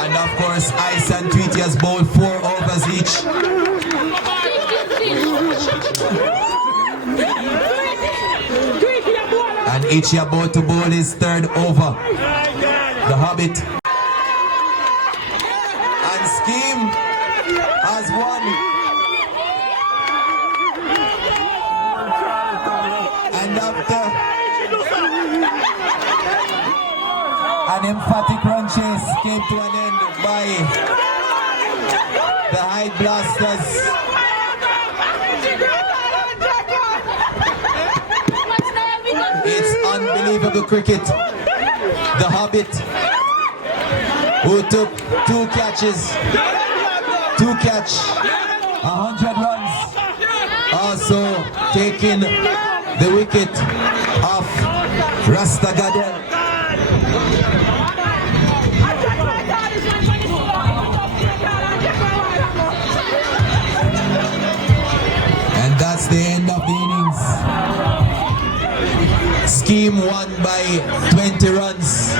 And of course, Ice and Tweety has bowled 4 overs each. And each about to bowl his 3rd over. The Hobbit. And Scheme has won. And after an emphatic run chase came to an end by the HYDE Blasters. It's unbelievable cricket. The Hobbit, who took 2 catches, 100 runs, also taking the wicket of Rasta Gadel. And that's the end of the innings. Scheme won by 20 runs.